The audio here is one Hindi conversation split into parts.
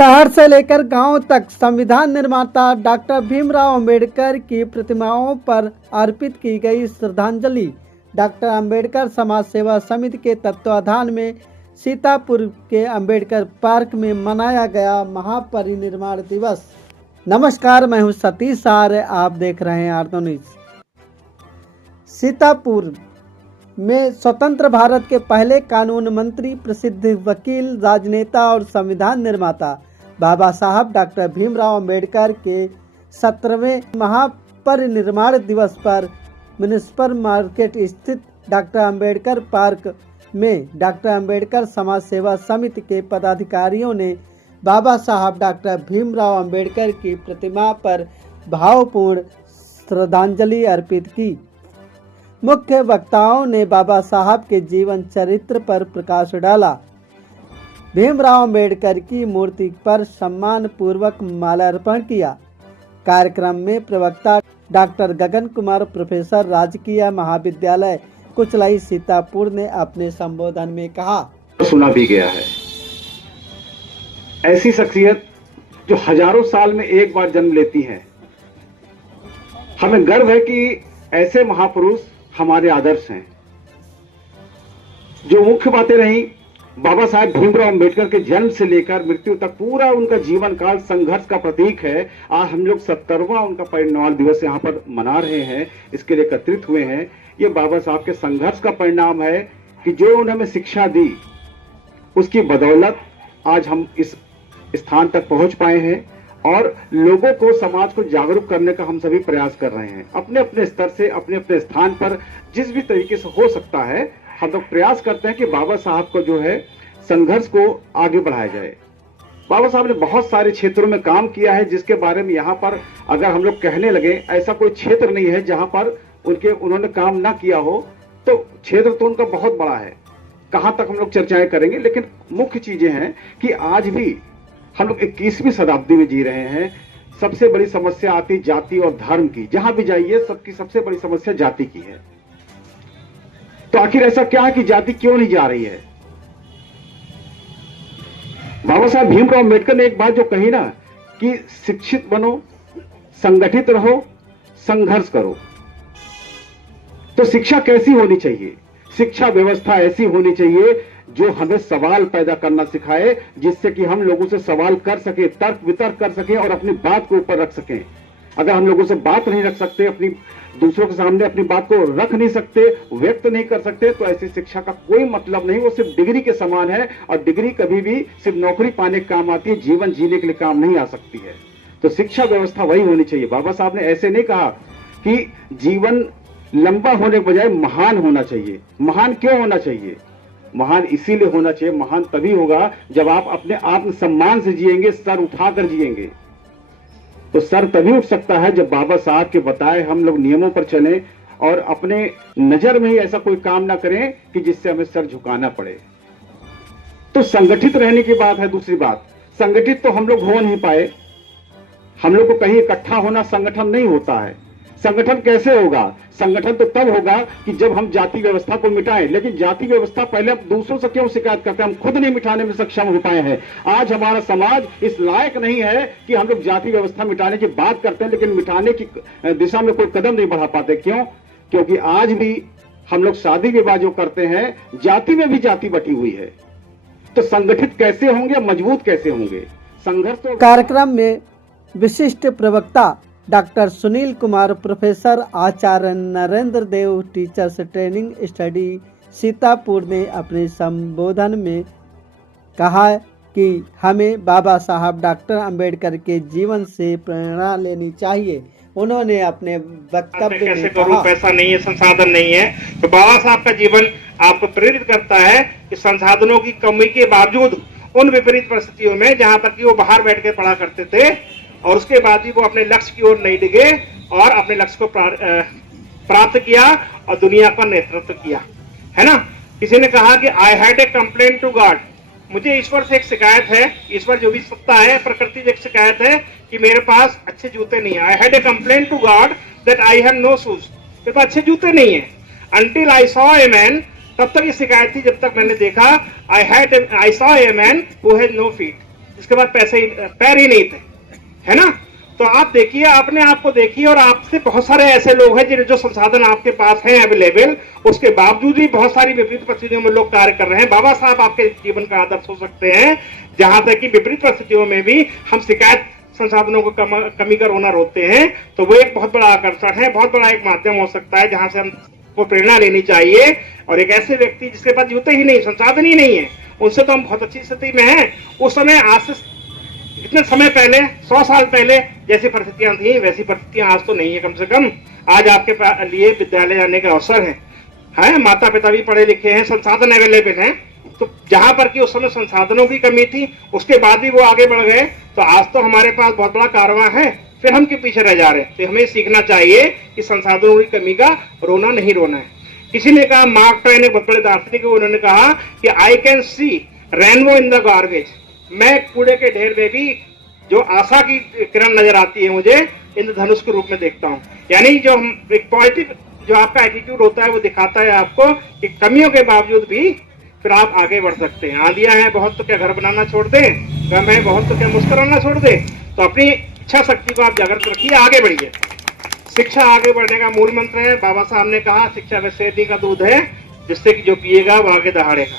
शहर से लेकर गांव तक संविधान निर्माता डॉक्टर भीमराव अंबेडकर की प्रतिमाओं पर अर्पित की गई श्रद्धांजलि। डॉक्टर अंबेडकर समाज सेवा समिति के तत्वाधान में सीतापुर के अंबेडकर पार्क में मनाया गया महापरिनिर्वाण दिवस। नमस्कार, मैं हूं सतीश आर्य, आप देख रहे हैं आर्य न्यूज। सीतापुर में स्वतंत्र भारत के पहले कानून मंत्री, प्रसिद्ध वकील, राजनेता और संविधान निर्माता बाबा साहब डॉक्टर भीमराव अंबेडकर के 17वें महापरिनिर्वाण दिवस पर म्युनिसिपल मार्केट स्थित डॉक्टर अंबेडकर पार्क में डॉक्टर अंबेडकर समाज सेवा समिति के पदाधिकारियों ने बाबा साहब डॉक्टर भीमराव अंबेडकर की प्रतिमा पर भावपूर्ण श्रद्धांजलि अर्पित की। मुख्य वक्ताओं ने बाबा साहब के जीवन चरित्र पर प्रकाश डाला। भीमराव अंबेडकर की मूर्ति पर सम्मान पूर्वक माल्यार्पण किया। कार्यक्रम में प्रवक्ता डॉक्टर गगन कुमार, प्रोफेसर, राजकीय महाविद्यालय कुचलाई सीतापुर ने अपने संबोधन में कहा, सुना भी गया है, ऐसी शख्सियत जो हजारों साल में एक बार जन्म लेती हैं। हमें गर्व है कि ऐसे महापुरुष हमारे आदर्श हैं। जो मुख्य बातें रही, बाबा साहब भीमराव अंबेडकर के जन्म से लेकर मृत्यु तक पूरा उनका जीवन काल संघर्ष का प्रतीक है। आज हम लोग 70वां उनका परिनिर्वाण दिवस यहाँ पर मना रहे हैं, इसके लिए एकत्रित हुए हैं। ये बाबा साहब के संघर्ष का परिणाम है कि जो उन्होंने शिक्षा दी, उसकी बदौलत आज हम इस स्थान तक पहुंच पाए हैं और लोगों को, समाज को जागरूक करने का हम सभी प्रयास कर रहे हैं। अपने अपने स्तर से, अपने अपने स्थान पर जिस भी तरीके से हो सकता है, हम लोग प्रयास करते हैं कि बाबा साहब को जो है संघर्ष को आगे बढ़ाया जाए। बाबा साहब ने बहुत सारे क्षेत्रों में काम किया है, जिसके बारे में यहाँ पर अगर हम लोग कहने लगे, ऐसा कोई क्षेत्र नहीं है जहां पर उन्होंने काम ना किया हो। तो क्षेत्र तो उनका बहुत बड़ा है, कहां तक हम लोग चर्चाएं करेंगे। लेकिन मुख्य चीजें हैं कि आज भी हम लोग 21वीं शताब्दी में जी रहे हैं। सबसे बड़ी समस्या आती जाति और धर्म की। जहां भी जाइए, सबकी सबसे बड़ी समस्या जाति की है। तो आखिर ऐसा क्या है कि जाति क्यों नहीं जा रही है? बाबा साहब भीमराव अंबेडकर ने एक बात जो कही ना कि शिक्षित बनो, संगठित रहो, संघर्ष करो। तो शिक्षा कैसी होनी चाहिए? शिक्षा व्यवस्था ऐसी होनी चाहिए जो हमें सवाल पैदा करना सिखाए, जिससे कि हम लोगों से सवाल कर सके, तर्क वितर्क कर सके और अपनी बात को ऊपर रख सकें। अगर हम लोगों से बात नहीं रख सकते, अपनी दूसरों के सामने अपनी बात को रख नहीं सकते, व्यक्त नहीं कर सकते, तो ऐसी शिक्षा का कोई मतलब नहीं। वो सिर्फ डिग्री के समान है और डिग्री कभी भी सिर्फ नौकरी पाने के काम आती है, जीवन जीने के लिए काम नहीं आ सकती है। तो शिक्षा व्यवस्था वही होनी चाहिए। बाबा साहब ने ऐसे नहीं कहा कि जीवन लंबा होने के बजाय महान होना चाहिए। महान क्यों होना चाहिए? महान इसीलिए होना चाहिए, महान तभी होगा जब आप अपने आत्म सम्मान से जिएंगे, सर उठाकर जिएंगे। तो सर तभी उठ सकता है जब बाबा साहब के बताए हम लोग नियमों पर चलें और अपने नजर में ही ऐसा कोई काम ना करें कि जिससे हमें सर झुकाना पड़े। तो संगठित रहने की बात है। दूसरी बात, संगठित तो हम लोग हो नहीं पाए। हम लोग को कहीं इकट्ठा होना संगठन नहीं होता है। संगठन कैसे होगा? संगठन तो तब होगा कि जब हम जाति व्यवस्था को मिटाएं। लेकिन जाति व्यवस्था पहले हम दूसरों से क्यों शिकायत करते हैं? हम खुद नहीं मिटाने में सक्षम हो पाए हैं। आज हमारा समाज इस लायक नहीं है कि हम लोग जाति व्यवस्था मिटाने की बात करते हैं, लेकिन मिटाने की दिशा में कोई कदम नहीं बढ़ा पाते। क्यों? क्योंकि आज भी हम लोग शादी विवाह जो करते हैं, जाति में भी जाति बटी हुई है। तो संगठित कैसे होंगे, मजबूत कैसे होंगे? संघर्ष तो। कार्यक्रम में विशिष्ट प्रवक्ता डॉक्टर सुनील कुमार, प्रोफेसर, आचार्य नरेंद्र देव, टीचर्स ट्रेनिंग स्टडी सीतापुर ने अपने संबोधन में कहा कि हमें बाबा साहब डॉक्टर अंबेडकर के जीवन से प्रेरणा लेनी चाहिए। उन्होंने अपने वक्तव्य में कहा, पैसा नहीं है, संसाधन नहीं है, तो बाबा साहब का जीवन आपको प्रेरित करता है कि संसाधनों की कमी के बावजूद उन विपरीत परिस्थितियों में जहां पर कि वो बाहर बैठ के पढ़ा करते थे और उसके बाद भी वो अपने लक्ष्य की ओर नहीं डिगे और अपने लक्ष्य को प्राप्त किया और दुनिया का नेतृत्व किया, है ना। किसी ने कहा कि I had a complaint to God, मुझे ईश्वर से एक शिकायत है। ईश्वर जो भी सत्ता है, प्रकृति से एक शिकायत है कि मेरे पास अच्छे जूते नहीं है। I had a complaint to God that I have no shoes, मेरे पास अच्छे जूते नहीं है। Until I saw a man, तब तक ये शिकायत थी जब तक मैंने देखा I saw a man who has no feet, जिसके बाद पैर ही नहीं थे, है ना। तो आप देखिए, अपने आप को देखिए, और आपसे बहुत सारे ऐसे लोग हैं जो संसाधन आपके पास हैं अवेलेबल, उसके बावजूद भी बहुत सारी विपरीत परिस्थितियों में लोग कार्य कर रहे हैं। बाबा साहब आपके जीवन का आदर्श हो सकते हैं, जहां तक कि विपरीत परिस्थितियों में भी हम शिकायत संसाधनों को कमी कर ओनर होते हैं, तो वो एक बहुत बड़ा आकर्षण है, बहुत बड़ा एक माध्यम हो सकता है जहां से हमको प्रेरणा लेनी चाहिए। और एक ऐसे व्यक्ति जिसके पास जूते ही नहीं, संसाधन ही नहीं है, उनसे तो हम बहुत अच्छी स्थिति में हैं। उस समय आज से इतने समय पहले, 100 साल पहले जैसी परिस्थितियां थी, वैसी परिस्थितियां आज तो नहीं है। कम से कम आज आपके लिए विद्यालय जाने का अवसर है, माता पिता भी पढ़े लिखे हैं, संसाधन अवेलेबल हैं। तो जहां पर कि उस समय संसाधनों की कमी थी, उसके बाद भी वो आगे बढ़ गए, तो आज तो हमारे पास बहुत बड़ा कारवां है, फिर हम क्यों पीछे रह जा रहे हैं। तो हमें सीखना चाहिए कि संसाधनों की कमी का रोना नहीं रोना है। किसी ने कहा, मार्क ट्वेन एक बहुत बड़े दार्शनिक, उन्होंने कहा कि I can see rainbow in the garbage, मैं कूड़े के ढेर में भी जो आशा की किरण नजर आती है मुझे, इंद्रधनुष के रूप में देखता हूँ। यानी जो एक पॉजिटिव जो आपका एटीट्यूड होता है, वो दिखाता है आपको कि कमियों के बावजूद भी फिर आप आगे बढ़ सकते हैं। आंधियां हैं बहुत तो क्या घर बनाना छोड़ दें, गम है बहुत तो क्या मुस्कुराना छोड़ दें। तो अपनी इच्छा शक्ति को आप जागृत रखिए, आगे बढ़िए। शिक्षा आगे बढ़ने का मूल मंत्र है। बाबा साहब ने कहा, शिक्षा वैसे का दूध है, जिससे कि जो पिएगा वो आगे दहाड़ेगा,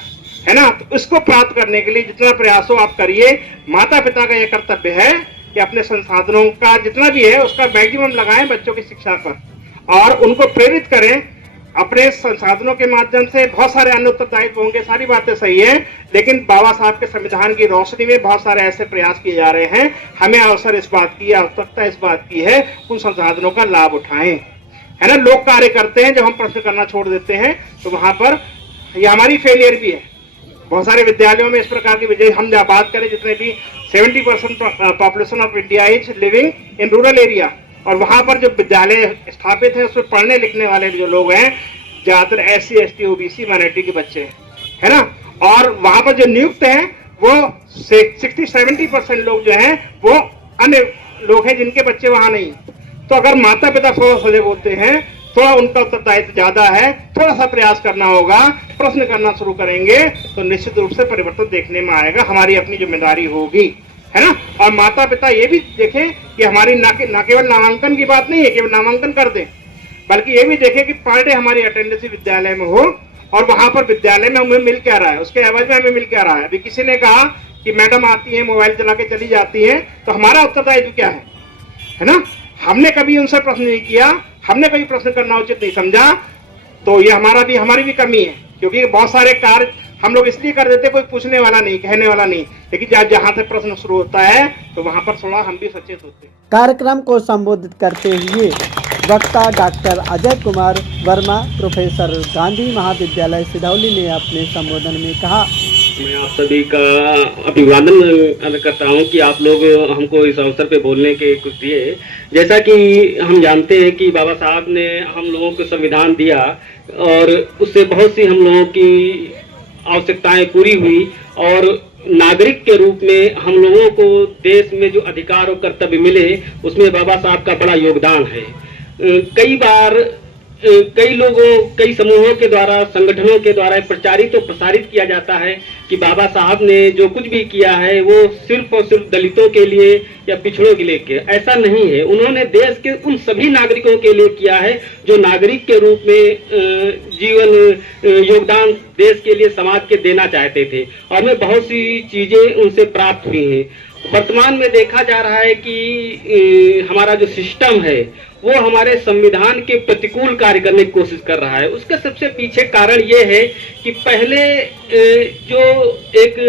है ना। तो इसको प्राप्त करने के लिए जितना प्रयास हो आप करिए। माता पिता का यह कर्तव्य है कि अपने संसाधनों का जितना भी है उसका मैक्सिमम लगाएं बच्चों की शिक्षा पर, और उनको प्रेरित करें। अपने संसाधनों के माध्यम से बहुत सारे अन्य उत्तरदायित्व होंगे, सारी बातें सही है, लेकिन बाबा साहब के संविधान की रोशनी में बहुत सारे ऐसे प्रयास किए जा रहे हैं। हमें अवसर इस बात की, आवश्यकता इस बात की है, उन संसाधनों का लाभ उठाएं, है ना। लोग कार्य करते हैं, जब हम प्रश्न करना छोड़ देते हैं तो वहां पर ये हमारी फेलियर भी है। बहुत सारे विद्यालयों में इस प्रकार की वजह, हम जब बात करें, जितने भी 70% population of India is living in rural area, और वहां पर जो विद्यालय स्थापित है उसमें पढ़ने लिखने वाले जो लोग हैं ज्यादातर SC ST OBC माइनॉरिटी के बच्चे हैं, है ना। और वहां पर जो नियुक्त हैं वो 60-70% लोग जो हैं वो अन्य लोग हैं जिनके बच्चे वहां नहीं। तो अगर माता पिता थोड़ा सजग होते हैं, थोड़ा उनका उत्तरदायित्व ज्यादा है, थोड़ा सा प्रयास करना होगा, प्रश्न करना शुरू करेंगे, तो निश्चित रूप से परिवर्तन देखने में आएगा। हमारी अपनी जिम्मेदारी होगी, है ना। और माता पिता ये भी देखें कि हमारी ना केवल नामांकन की बात नहीं है, केवल नामांकन कर दें, बल्कि ये भी देखें कि पर डे हमारी अटेंडेंस विद्यालय में हो, और वहां पर विद्यालय में हमें मिल क्या रहा है, उसके एवज में हमें मिल क्या रहा है। अभी किसी ने कहा कि मैडम आती है, मोबाइल चला के चली जाती है, तो हमारा उत्तरदायित्व क्या है ना। हमने कभी उनसे प्रश्न नहीं किया, हमने कभी प्रश्न करना उचित नहीं समझा, तो ये हमारी भी कमी है। क्योंकि बहुत सारे कार्य हम लोग इसलिए कर देते, कोई पूछने वाला नहीं, कहने वाला नहीं, लेकिन जब जहां से प्रश्न शुरू होता है तो वहां पर थोड़ा हम भी सचेत होते हैं। कार्यक्रम को संबोधित करते हुए वक्ता डॉक्टर अजय कुमार वर्मा, प्रोफेसर गांधी महाविद्यालय सिधौली ने अपने संबोधन में कहा, मैं आप सभी का अभिवादन करता हूं कि आप लोग हमको इस अवसर पे बोलने के कुछ दिए। जैसा कि हम जानते हैं कि बाबा साहब ने हम लोगों को संविधान दिया, और उससे बहुत सी हम लोगों की आवश्यकताएं पूरी हुई, और नागरिक के रूप में हम लोगों को देश में जो अधिकार और कर्तव्य मिले, उसमें बाबा साहब का बड़ा योगदान है। कई बार कई लोगों, कई समूहों के द्वारा, संगठनों के द्वारा प्रचारित और प्रसारित किया जाता है कि बाबा साहब ने जो कुछ भी किया है वो सिर्फ और सिर्फ दलितों के लिए या पिछड़ों के लिए। ऐसा नहीं है, उन्होंने देश के उन सभी नागरिकों के लिए किया है जो नागरिक के रूप में जीवन योगदान देश के लिए, समाज के देना चाहते थे, और हमें बहुत सी चीजें उनसे प्राप्त हुई हैं। वर्तमान में देखा जा रहा है कि हमारा जो सिस्टम है वो हमारे संविधान के प्रतिकूल कार्य करने की कोशिश कर रहा है। उसके सबसे पीछे कारण ये है कि पहले जो एक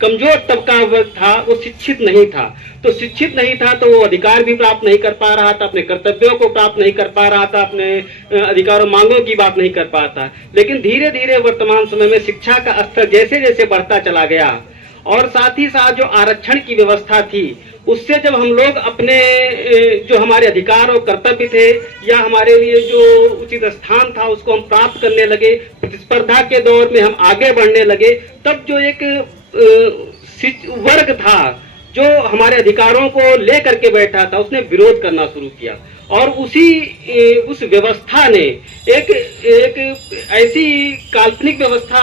कमजोर तबका वर्ग था वो शिक्षित नहीं था, तो शिक्षित नहीं था तो वो अधिकार भी प्राप्त नहीं कर पा रहा था, अपने कर्तव्यों को प्राप्त नहीं कर पा रहा था, अपने अधिकारों मांगों की बात नहीं कर पाता। लेकिन धीरे धीरे वर्तमान समय में शिक्षा का स्तर जैसे जैसे बढ़ता चला गया, और साथ ही साथ जो आरक्षण की व्यवस्था थी, उससे जब हम लोग अपने जो हमारे अधिकार और कर्तव्य थे या हमारे लिए जो उचित स्थान था उसको हम प्राप्त करने लगे, प्रतिस्पर्धा के दौर में हम आगे बढ़ने लगे, तब जो एक वर्ग था जो हमारे अधिकारों को लेकर के बैठा था उसने विरोध करना शुरू किया और उस व्यवस्था ने एक ऐसी काल्पनिक व्यवस्था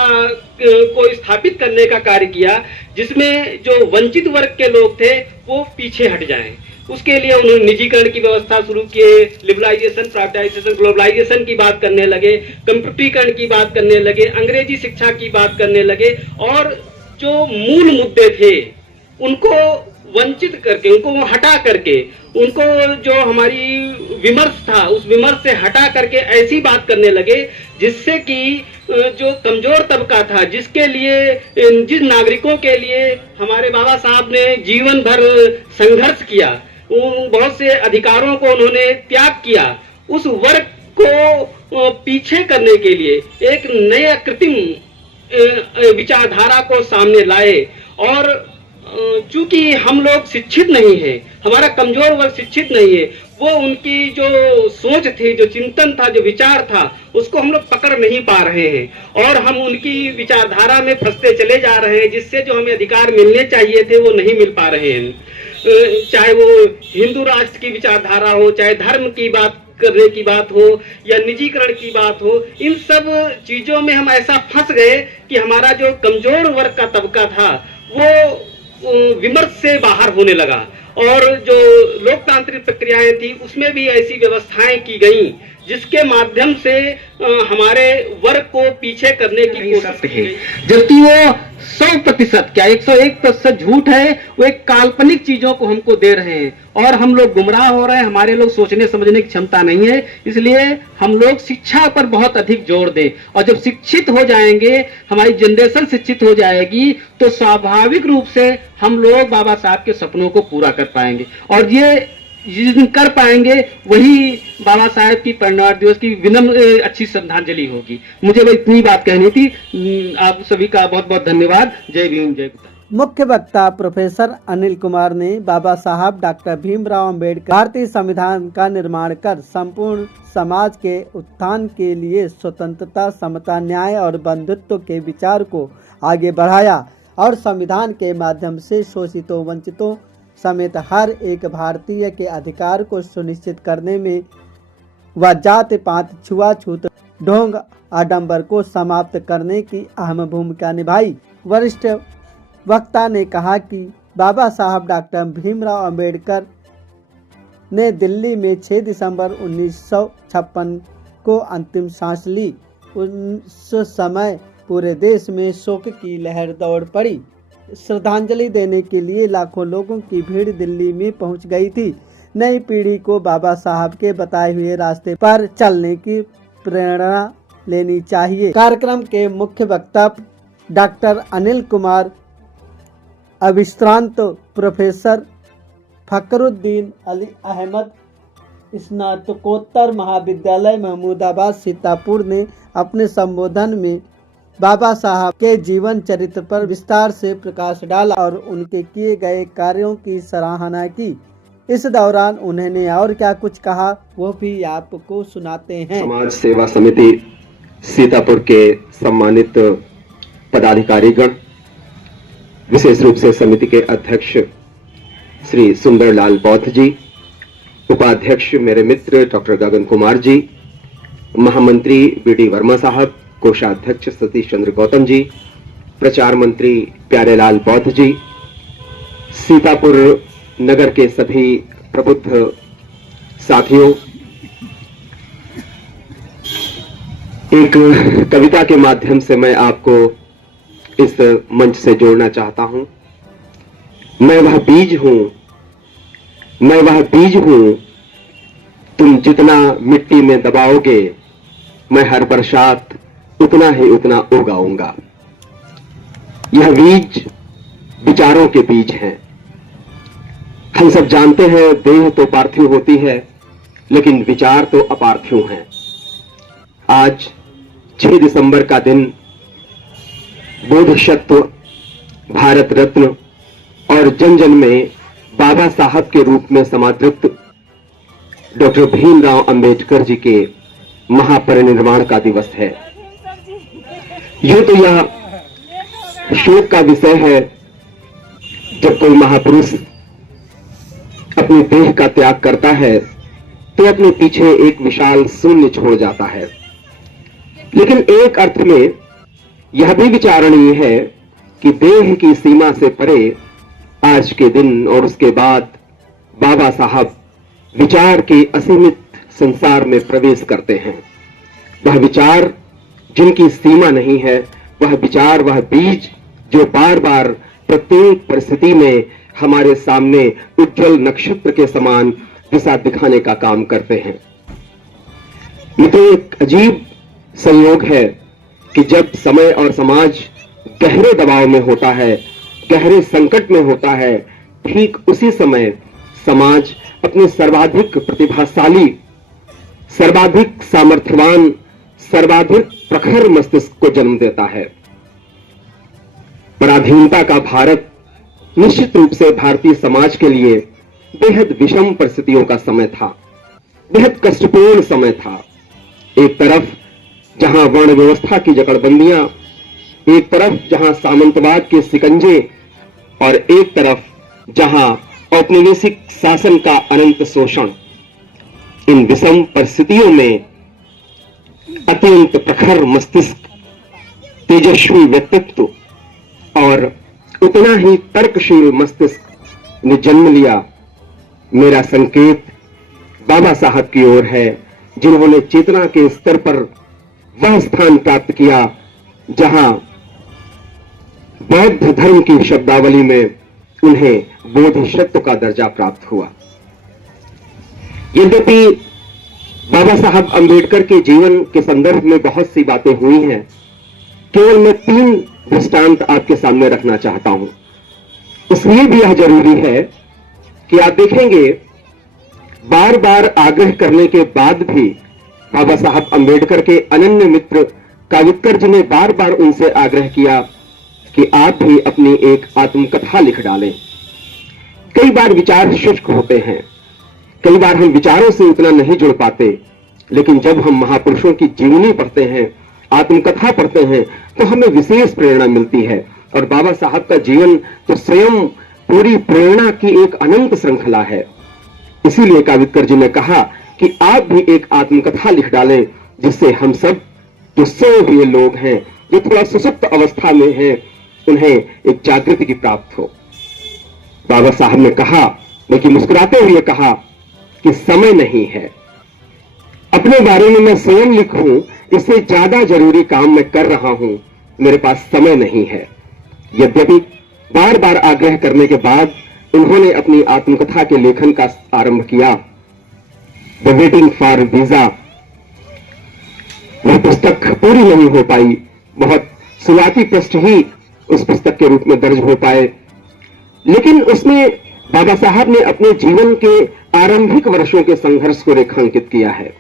को स्थापित करने का कार्य किया जिसमें जो वंचित वर्ग के लोग थे वो पीछे हट जाएं। उसके लिए उन्होंने निजीकरण की व्यवस्था शुरू किए, लिबरलाइजेशन, प्राइवेटाइजेशन, ग्लोबलाइजेशन की बात करने लगे, कंप्यूटरीकरण की बात करने लगे, अंग्रेजी शिक्षा की बात करने लगे और जो मूल मुद्दे थे उनको वंचित करके, उनको हटा करके, उनको जो हमारी विमर्श था उस विमर्श से हटा करके ऐसी बात करने लगे जिससे कि जो कमजोर तबका था, जिसके लिए, जिन नागरिकों के लिए हमारे बाबा साहब ने जीवन भर संघर्ष किया, बहुत से अधिकारों को उन्होंने त्याग किया, उस वर्ग को पीछे करने के लिए एक नया कृत्रिम विचारधारा को सामने लाए। और चूंकि हम लोग शिक्षित नहीं हैं, हमारा कमजोर वर्ग शिक्षित नहीं है, वो उनकी जो सोच थी, जो चिंतन था, जो विचार था, उसको हम लोग पकड़ नहीं पा रहे हैं और हम उनकी विचारधारा में फंसते चले जा रहे हैं, जिससे जो हमें अधिकार मिलने चाहिए थे वो नहीं मिल पा रहे हैं। चाहे वो हिंदू राष्ट्र की विचारधारा हो, चाहे धर्म की बात करने की बात हो या निजीकरण की बात हो, इन सब चीजों में हम ऐसा फंस गए कि हमारा जो कमजोर वर्ग का तबका था वो विमर्श से बाहर होने लगा और जो लोकतांत्रिक प्रक्रियाएं थी उसमें भी ऐसी व्यवस्थाएं की गई जिसके माध्यम से हमारे वर्ग को पीछे करने की कोशिश की गई, जबकि वो 100% क्या 101% झूठ है। वो एक काल्पनिक चीजों को हमको दे रहे हैं और हम लोग गुमराह हो रहे हैं, हमारे लोग सोचने समझने की क्षमता नहीं है। इसलिए हम लोग शिक्षा पर बहुत अधिक जोर दें और जब शिक्षित हो जाएंगे, हमारी जनरेशन शिक्षित हो जाएगी, तो स्वाभाविक रूप से हम लोग बाबा साहब के सपनों को पूरा कर पाएंगे और ये जिस दिन कर पाएंगे वही बाबा साहब की परिनिर्वाण दिवस की विनम्र अच्छी श्रद्धांजलि होगी। मुझे वो इतनी बात कहनी थी। आप सभी का बहुत बहुत धन्यवाद। जय भीम, जय बुद्ध। मुख्य वक्ता प्रोफेसर अनिल कुमार ने बाबा साहब डॉक्टर भीमराव अंबेडकर भारतीय संविधान का निर्माण कर संपूर्ण समाज के उत्थान के लिए स्वतंत्रता, समता, न्याय और बंधुत्व के विचार को आगे बढ़ाया और संविधान के माध्यम से शोषितों, वंचितों समेत हर एक भारतीय के अधिकार को सुनिश्चित करने में व जात पात, छुआछूत, ढोंग, आडंबर को समाप्त करने की अहम भूमिका निभाई। वरिष्ठ वक्ता ने कहा कि बाबा साहब डॉक्टर भीमराव अंबेडकर ने दिल्ली में 6 दिसंबर 1956 को अंतिम सांस ली। उस समय पूरे देश में शोक की लहर दौड़ पड़ी। श्रद्धांजलि देने के लिए लाखों लोगों की भीड़ दिल्ली में पहुंच गई थी। नई पीढ़ी को बाबा साहब के बताए हुए रास्ते पर चलने की प्रेरणा लेनी चाहिए। कार्यक्रम के मुख्य वक्ता डॉक्टर अनिल कुमार, अविश्रांत प्रोफेसर फखरुद्दीन अली अहमद, स्नातकोत्तर महाविद्यालय महमूदाबाद सीतापुर ने अपने संबोधन में बाबा साहब के जीवन चरित्र पर विस्तार से प्रकाश डाला और उनके किए गए कार्यों की सराहना की। इस दौरान उन्होंने और क्या कुछ कहा वो भी आपको सुनाते हैं। समाज सेवा समिति सीतापुर के सम्मानित पदाधिकारीगण, विशेष रूप से समिति के अध्यक्ष श्री सुंदरलाल बौद्ध जी, उपाध्यक्ष मेरे मित्र डॉक्टर गगन कुमार जी, महामंत्री बीडी वर्मा साहब, कोषाध्यक्ष सतीश चंद्र गौतम जी, प्रचार मंत्री प्यारेलाल बौद्ध जी, सीतापुर नगर के सभी प्रबुद्ध साथियों, एक कविता के माध्यम से मैं आपको इस मंच से जोड़ना चाहता हूं। मैं वह बीज हूं, मैं वह बीज हूं, तुम जितना मिट्टी में दबाओगे मैं हर बरसात उतना ही उतना उगाऊंगा। यह बीज विचारों के बीज हैं। हम सब जानते हैं देह तो पार्थिव होती है लेकिन विचार तो अपार्थिव हैं। आज 6 दिसंबर का दिन बोधशत्व, भारत रत्न और जन जन में बाबा साहब के रूप में समादृत डॉक्टर भीमराव अंबेडकर जी के महापरिनिर्वाण का दिवस है। यूं तो यह शोक का विषय है जब कोई महापुरुष अपनी देह का त्याग करता है तो अपने पीछे एक विशाल शून्य छोड़ जाता है। लेकिन एक अर्थ में यह भी विचारणीय है कि देह की सीमा से परे आज के दिन और उसके बाद बाबा साहब विचार के असीमित संसार में प्रवेश करते हैं। वह विचार जिनकी सीमा नहीं है, वह विचार, वह बीज जो बार बार प्रत्येक परिस्थिति में हमारे सामने उज्जवल नक्षत्र के समान दिशा दिखाने का काम करते हैं। मित्रों, एक अजीब संयोग है कि जब समय और समाज गहरे दबाव में होता है, गहरे संकट में होता है, ठीक उसी समय समाज अपने सर्वाधिक प्रतिभाशाली, सर्वाधिक सामर्थ्यवान, सर्वाधिक प्रखर मस्तिष्क को जन्म देता है। पराधीनता का भारत निश्चित रूप से भारतीय समाज के लिए बेहद विषम परिस्थितियों का समय था, बेहद कष्टपूर्ण समय था। एक तरफ जहां वर्ण व्यवस्था की जकड़बंदियां, एक तरफ जहां सामंतवाद के सिकंजे और एक तरफ जहां औपनिवेशिक शासन का अनंत शोषण। इन विषम परिस्थितियों में अत्यंत प्रखर मस्तिष्क, तेजस्वी व्यक्तित्व और उतना ही तर्कशील मस्तिष्क ने जन्म लिया। मेरा संकेत बाबा साहब की ओर है, जिन्होंने चेतना के स्तर पर वह स्थान प्राप्त किया जहां बौद्ध धर्म की शब्दावली में उन्हें बोधिसत्व का दर्जा प्राप्त हुआ। यद्यपि बाबा साहब अंबेडकर के जीवन के संदर्भ में बहुत सी बातें हुई हैं, केवल मैं 3 दृष्टांत आपके सामने रखना चाहता हूं। इसलिए भी यह जरूरी है कि आप देखेंगे, बार बार आग्रह करने के बाद भी बाबा साहब अंबेडकर के अनन्य मित्र कावित्कर जी ने बार बार उनसे आग्रह किया कि आप भी अपनी एक आत्मकथा लिख डालें। कई बार विचार शुष्क होते हैं, कई बार हम विचारों से उतना नहीं जुड़ पाते, लेकिन जब हम महापुरुषों की जीवनी पढ़ते हैं, आत्मकथा पढ़ते हैं, तो हमें विशेष प्रेरणा मिलती है। और बाबा साहब का जीवन तो स्वयं पूरी प्रेरणा की एक अनंत श्रृंखला है। इसीलिए कावित्कर जी ने कहा कि आप भी एक आत्मकथा लिख डालें, जिससे हम सब जो सोए हुए लोग हैं, जो थोड़ा सुसुप्त अवस्था में हैं, उन्हें एक जागृति की प्राप्त हो। बाबा साहब ने कहा, बल्कि मुस्कुराते हुए कहा कि समय नहीं है। अपने बारे में मैं स्वयं लिखूं, इससे ज्यादा जरूरी काम मैं कर रहा हूं, मेरे पास समय नहीं है। यद्यपि बार बार आग्रह करने के बाद उन्होंने अपनी आत्मकथा के लेखन का आरंभ किया। द वेटिंग फॉर वीजा, वह पुस्तक पूरी नहीं हो पाई, बहुत शुरुआती पृष्ठ ही उस पुस्तक के रूप में दर्ज हो पाए, लेकिन उसमें बाबा साहब ने अपने जीवन के आरंभिक वर्षों के संघर्ष को रेखांकित किया है।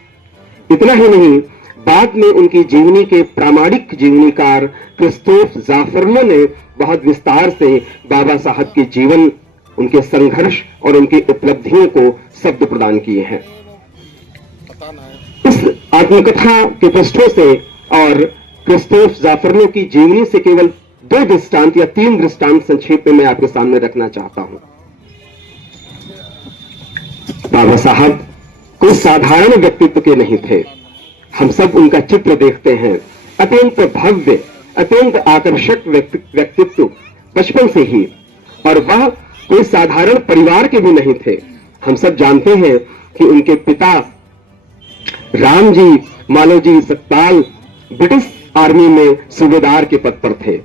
इतना ही नहीं, बाद में उनकी जीवनी के प्रामाणिक जीवनीकार क्रिस्तोफ जाफरनो ने बहुत विस्तार से बाबा साहब के जीवन, उनके संघर्ष और उनकी उपलब्धियों को शब्द प्रदान किए हैं। इस आत्मकथा के पृष्ठों से और क्रिस्तोफ जाफरनो की जीवनी से केवल 2 दृष्टांत या 3 दृष्टांत संक्षेप में मैं आपके सामने रखना चाहता हूं। बाबा साहब कोई साधारण व्यक्तित्व के नहीं थे। हम सब उनका चित्र देखते हैं, अत्यंत भव्य, अत्यंत आकर्षक व्यक्तित्व बचपन से ही, और वह कोई साधारण परिवार के भी नहीं थे। हम सब जानते हैं कि उनके पिता रामजी मालोजी सतपाल ब्रिटिश आर्मी में सूबेदार के पद पर थे।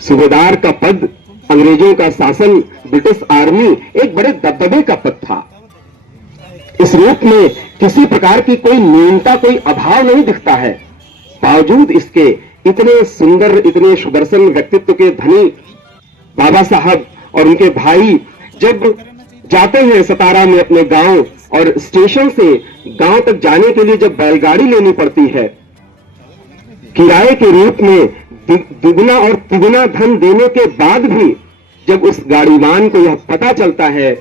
सूबेदार का पद, अंग्रेजों का शासन, ब्रिटिश आर्मी एक बड़े दबदबे का पद था। इस रूप में किसी प्रकार की कोई न्यूनता, कोई अभाव नहीं दिखता है। बावजूद इसके इतने सुंदर, इतने सुदर्शन व्यक्तित्व के धनी बाबा साहब और उनके भाई जब जाते हैं सतारा में अपने गांव, और स्टेशन से गांव तक जाने के लिए जब बैलगाड़ी लेनी पड़ती है, किराए के रूप में दुगना और तिगुना धन देने के बाद भी जब उस गाड़ीवान को यह पता चलता है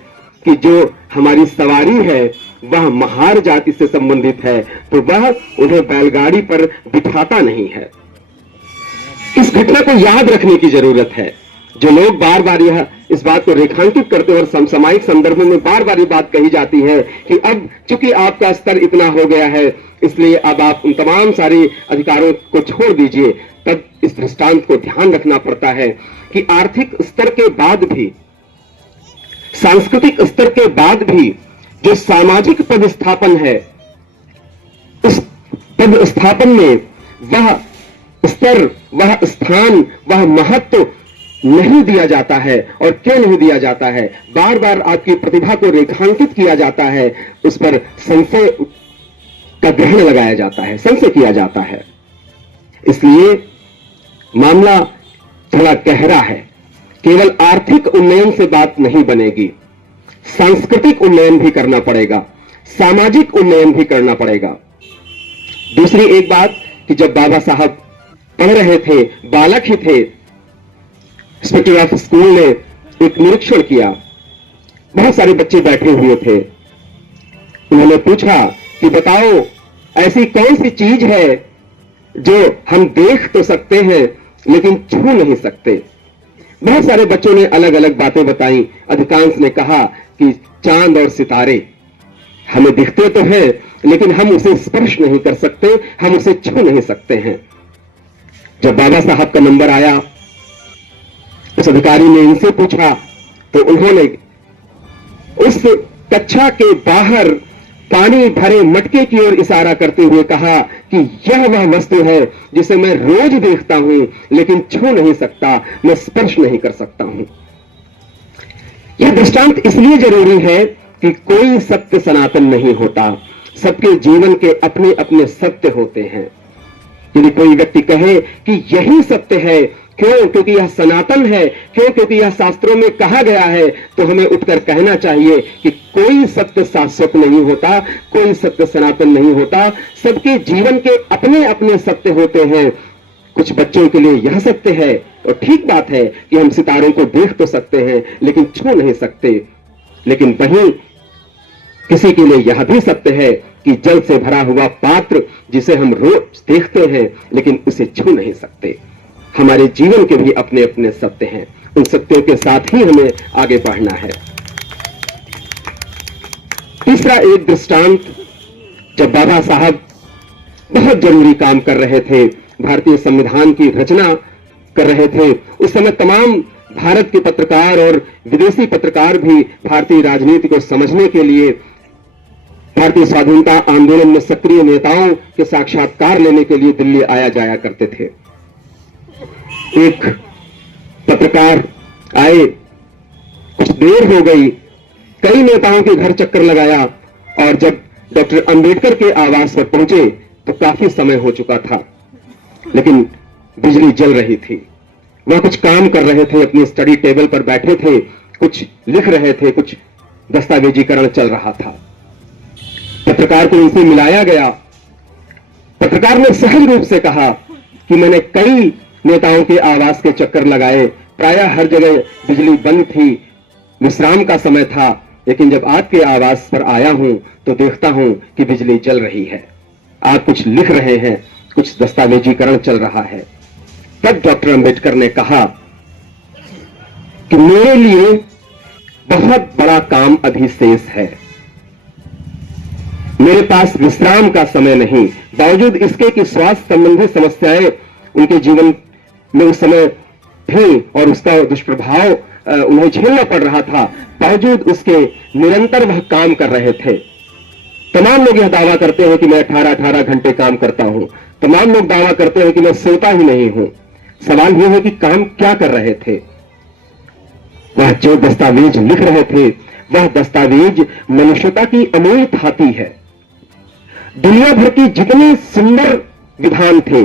कि जो हमारी सवारी है वह महार जाति से संबंधित है, तो वह उन्हें बैलगाड़ी पर बिठाता नहीं है। इस घटना को याद रखने की जरूरत है। जो लोग बार बार यह इस बात को रेखांकित करते हैं और समसामयिक संदर्भों में बार बार ये बात कही जाती है कि अब चूंकि आपका स्तर इतना हो गया है इसलिए अब आप उन तमाम सारे अधिकारों को छोड़ दीजिए, तब इस दृष्टांत को ध्यान रखना पड़ता है कि आर्थिक स्तर के बाद भी, सांस्कृतिक स्तर के बाद भी जो सामाजिक पदस्थापन है, उस पदस्थापन में वह स्तर, वह स्थान, वह महत्व नहीं दिया जाता है। और क्यों नहीं दिया जाता है? बार बार आपकी प्रतिभा को रेखांकित किया जाता है, उस पर संशय का ग्रहण लगाया जाता है, संशय किया जाता है। इसलिए मामला थोड़ा गहरा है। केवल आर्थिक उन्नयन से बात नहीं बनेगी, सांस्कृतिक उन्नयन भी करना पड़ेगा, सामाजिक उन्नयन भी करना पड़ेगा। दूसरी एक बात कि जब बाबा साहब पढ़ रहे थे, बालक ही थे, इंस्पेक्टर ऑफ स्कूल ने एक निरीक्षण किया। बहुत सारे बच्चे बैठे हुए थे। उन्होंने पूछा कि बताओ ऐसी कौन सी चीज है जो हम देख तो सकते हैं लेकिन छू नहीं सकते। बहुत सारे बच्चों ने अलग अलग बातें बताई। अधिकांश ने कहा कि चांद और सितारे हमें दिखते तो हैं लेकिन हम उसे स्पर्श नहीं कर सकते, हम उसे छू नहीं सकते हैं। जब बाबा साहब का नंबर आया, उस अधिकारी ने इनसे पूछा तो उन्होंने उस कक्षा के बाहर पानी भरे मटके की ओर इशारा करते हुए कहा कि यह वह वस्तु है जिसे मैं रोज देखता हूं लेकिन छू नहीं सकता, मैं स्पर्श नहीं कर सकता हूं। यह दृष्टांत इसलिए जरूरी है कि कोई सत्य सनातन नहीं होता, सबके जीवन के अपने अपने सत्य होते हैं। यदि कोई व्यक्ति कहे कि यही सत्य है, क्यों? क्योंकि यह सनातन है, क्यों? क्योंकि यह शास्त्रों में कहा गया है, तो हमें उठकर कहना चाहिए कि कोई सत्य शाश्वत नहीं होता, कोई सत्य सनातन नहीं होता, सबके जीवन के अपने अपने सत्य होते हैं। कुछ बच्चों के लिए यह सत्य है, और ठीक बात है कि हम सितारों को देख तो सकते हैं लेकिन छू नहीं सकते। लेकिन वहीं किसी के लिए यह भी सत्य है कि जल से भरा हुआ पात्र जिसे हम रोज देखते हैं लेकिन उसे छू नहीं सकते। हमारे जीवन के भी अपने अपने सत्य हैं, उन सत्यों के साथ ही हमें आगे बढ़ना है। तीसरा एक दृष्टांत, जब बाबा साहब बहुत जरूरी काम कर रहे थे, भारतीय संविधान की रचना कर रहे थे, उस समय तमाम भारत के पत्रकार और विदेशी पत्रकार भी भारतीय राजनीति को समझने के लिए भारतीय स्वाधीनता आंदोलन में सक्रिय नेताओं के साक्षात्कार लेने के लिए दिल्ली आया जाया करते थे। एक पत्रकार आए, कुछ देर हो गई, कई नेताओं के घर चक्कर लगाया और जब डॉक्टर अंबेडकर के आवास पर पहुंचे तो काफी समय हो चुका था, लेकिन बिजली जल रही थी। वह कुछ काम कर रहे थे, अपनी स्टडी टेबल पर बैठे थे, कुछ लिख रहे थे, कुछ दस्तावेजीकरण चल रहा था। पत्रकार को उनसे मिलाया गया। पत्रकार ने सहज रूप से कहा कि मैंने कई नेताओं के आवास के चक्कर लगाए, प्रायः हर जगह बिजली बंद थी, विश्राम का समय था, लेकिन जब आपके आवास पर आया हूं तो देखता हूं कि बिजली जल रही है, आप कुछ लिख रहे हैं, कुछ दस्तावेजीकरण चल रहा है। तब डॉक्टर अंबेडकर ने कहा कि मेरे लिए बहुत बड़ा काम अभी शेष है, मेरे पास विश्राम का समय नहीं। बावजूद इसके कि स्वास्थ्य संबंधी समस्याएं उनके जीवन में उस समय थी और उसका दुष्प्रभाव उन्हें झेलना पड़ रहा था, बावजूद उसके निरंतर वह काम कर रहे थे। तमाम लोग यह दावा करते हैं कि मैं 18-18 घंटे काम करता हूं, तमाम लोग दावा करते हैं कि मैं सोता ही नहीं हूं। सवाल यह है कि काम क्या कर रहे थे? वह जो दस्तावेज लिख रहे थे, वह दस्तावेज मनुष्यता की अमूल्य थाती है। दुनिया भर की जितने सुंदर विधान थे,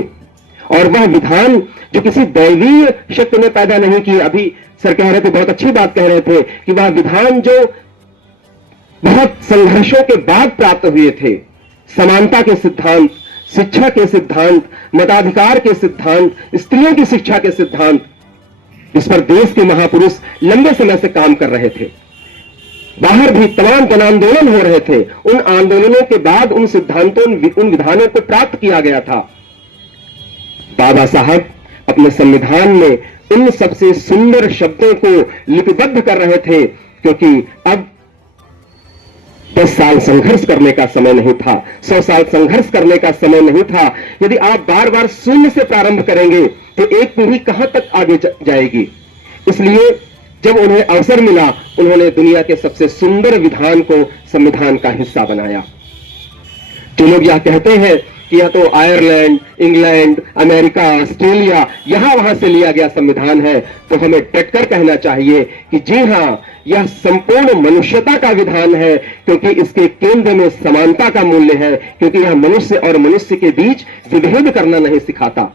और वह विधान जो किसी दैवीय शक्ति ने पैदा नहीं किए। अभी सर कह रहे थे, बहुत अच्छी बात कह रहे थे कि वह विधान जो बहुत संघर्षों के बाद प्राप्त हुए थे, समानता के सिद्धांत, शिक्षा के सिद्धांत, मताधिकार के सिद्धांत, स्त्रियों की शिक्षा के सिद्धांत, जिस पर देश के महापुरुष लंबे समय से काम कर रहे थे। बाहर भी तमाम जन आंदोलन हो रहे थे, उन आंदोलनों के बाद उन सिद्धांतों, उन विधानों को प्राप्त किया गया था। बाबा साहब अपने संविधान में इन सबसे सुंदर शब्दों को लिपिबद्ध कर रहे थे, क्योंकि अब 10 साल संघर्ष करने का समय नहीं था, 100 साल संघर्ष करने का समय नहीं था। यदि आप बार बार शून्य से प्रारंभ करेंगे तो एक पीढ़ी कहां तक आगे जाएगी। इसलिए जब उन्हें अवसर मिला, उन्होंने दुनिया के सबसे सुंदर विधान को संविधान का हिस्सा बनाया। जो लोग यह कहते हैं कि यह तो आयरलैंड, इंग्लैंड, अमेरिका, ऑस्ट्रेलिया, यहां वहां से लिया गया संविधान है, तो हमें डटकर कहना चाहिए कि जी हां, यह संपूर्ण मनुष्यता का विधान है, क्योंकि इसके केंद्र में समानता का मूल्य है, क्योंकि यह मनुष्य और मनुष्य के बीच विभेद करना नहीं सिखाता।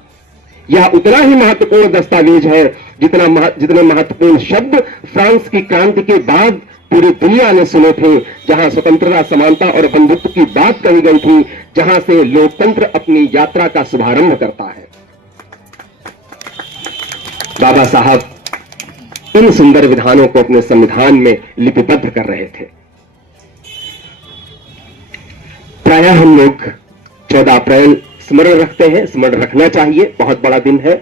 यह उतना ही महत्वपूर्ण दस्तावेज है जितने महत्वपूर्ण शब्द फ्रांस की क्रांति के बाद पूरी दुनिया ने सुने थे, जहां स्वतंत्रता, समानता और बंधुत्व की बात कही गई थी, जहां से लोकतंत्र अपनी यात्रा का शुभारंभ करता है। बाबा साहब इन सुंदर विधानों को अपने संविधान में लिपिबद्ध कर रहे थे। प्रायः हम लोग 14 अप्रैल स्मरण रखते हैं, स्मरण रखना चाहिए, बहुत बड़ा दिन है।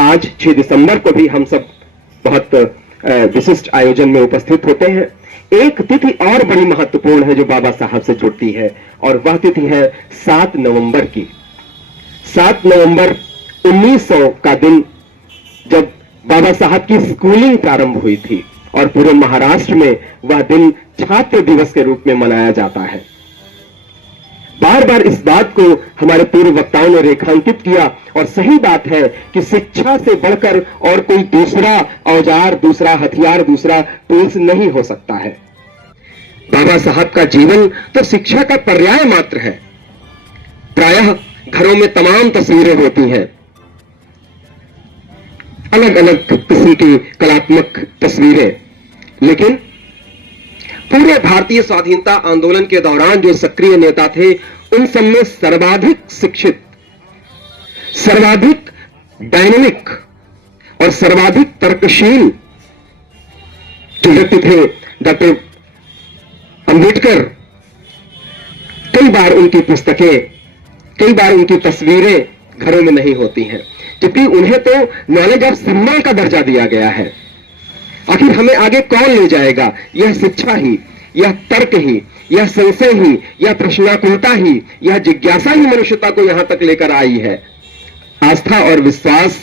आज 6 दिसंबर को भी हम सब बहुत विशिष्ट आयोजन में उपस्थित होते हैं। एक तिथि और बड़ी महत्वपूर्ण है जो बाबा साहब से जुड़ती है, और वह तिथि है 7 नवंबर की। 7 नवंबर 1900 का दिन, जब बाबा साहब की स्कूलिंग प्रारंभ हुई थी, और पूरे महाराष्ट्र में वह दिन छात्र दिवस के रूप में मनाया जाता है। बार बार इस बात को हमारे पूर्व वक्ताओं ने रेखांकित किया, और सही बात है कि शिक्षा से बढ़कर और कोई दूसरा औजार, दूसरा हथियार, दूसरा टूल्स नहीं हो सकता है। बाबा साहब का जीवन तो शिक्षा का पर्याय मात्र है। प्रायः घरों में तमाम तस्वीरें होती हैं, अलग अलग किस्म की कलात्मक तस्वीरें, लेकिन पूरे भारतीय स्वाधीनता आंदोलन के दौरान जो सक्रिय नेता थे, उन सब में सर्वाधिक शिक्षित, सर्वाधिक डायनेमिक और सर्वाधिक तर्कशील जो व्यक्ति थे डॉक्टर अंबेडकर। कई बार उनकी पुस्तकें, कई बार उनकी तस्वीरें घरों में नहीं होती हैं, क्योंकि उन्हें तो नॉलेज ऑफ सिंबल का दर्जा दिया गया है। आखिर हमें आगे कौन ले जाएगा? यह शिक्षा ही, यह तर्क ही, यह संशय ही, यह प्रश्नाकुलता ही, यह जिज्ञासा ही मनुष्यता को यहां तक लेकर आई है। आस्था और विश्वास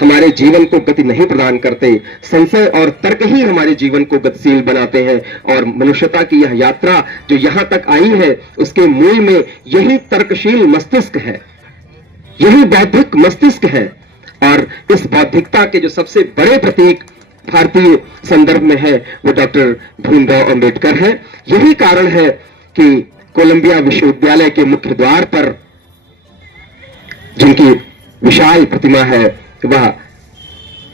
हमारे जीवन को गति नहीं प्रदान करते, संशय और तर्क ही हमारे जीवन को गतिशील बनाते हैं। और मनुष्यता की यह यात्रा जो यहां तक आई है, उसके मूल में यही तर्कशील मस्तिष्क है, यही बौद्धिक मस्तिष्क है। और इस बौद्धिकता के जो सबसे बड़े प्रतीक भारतीय संदर्भ में है, वो डॉक्टर भीमराव अंबेडकर है। यही कारण है कि कोलंबिया विश्वविद्यालय के मुख्य द्वार पर जिनकी विशाल प्रतिमा है, वह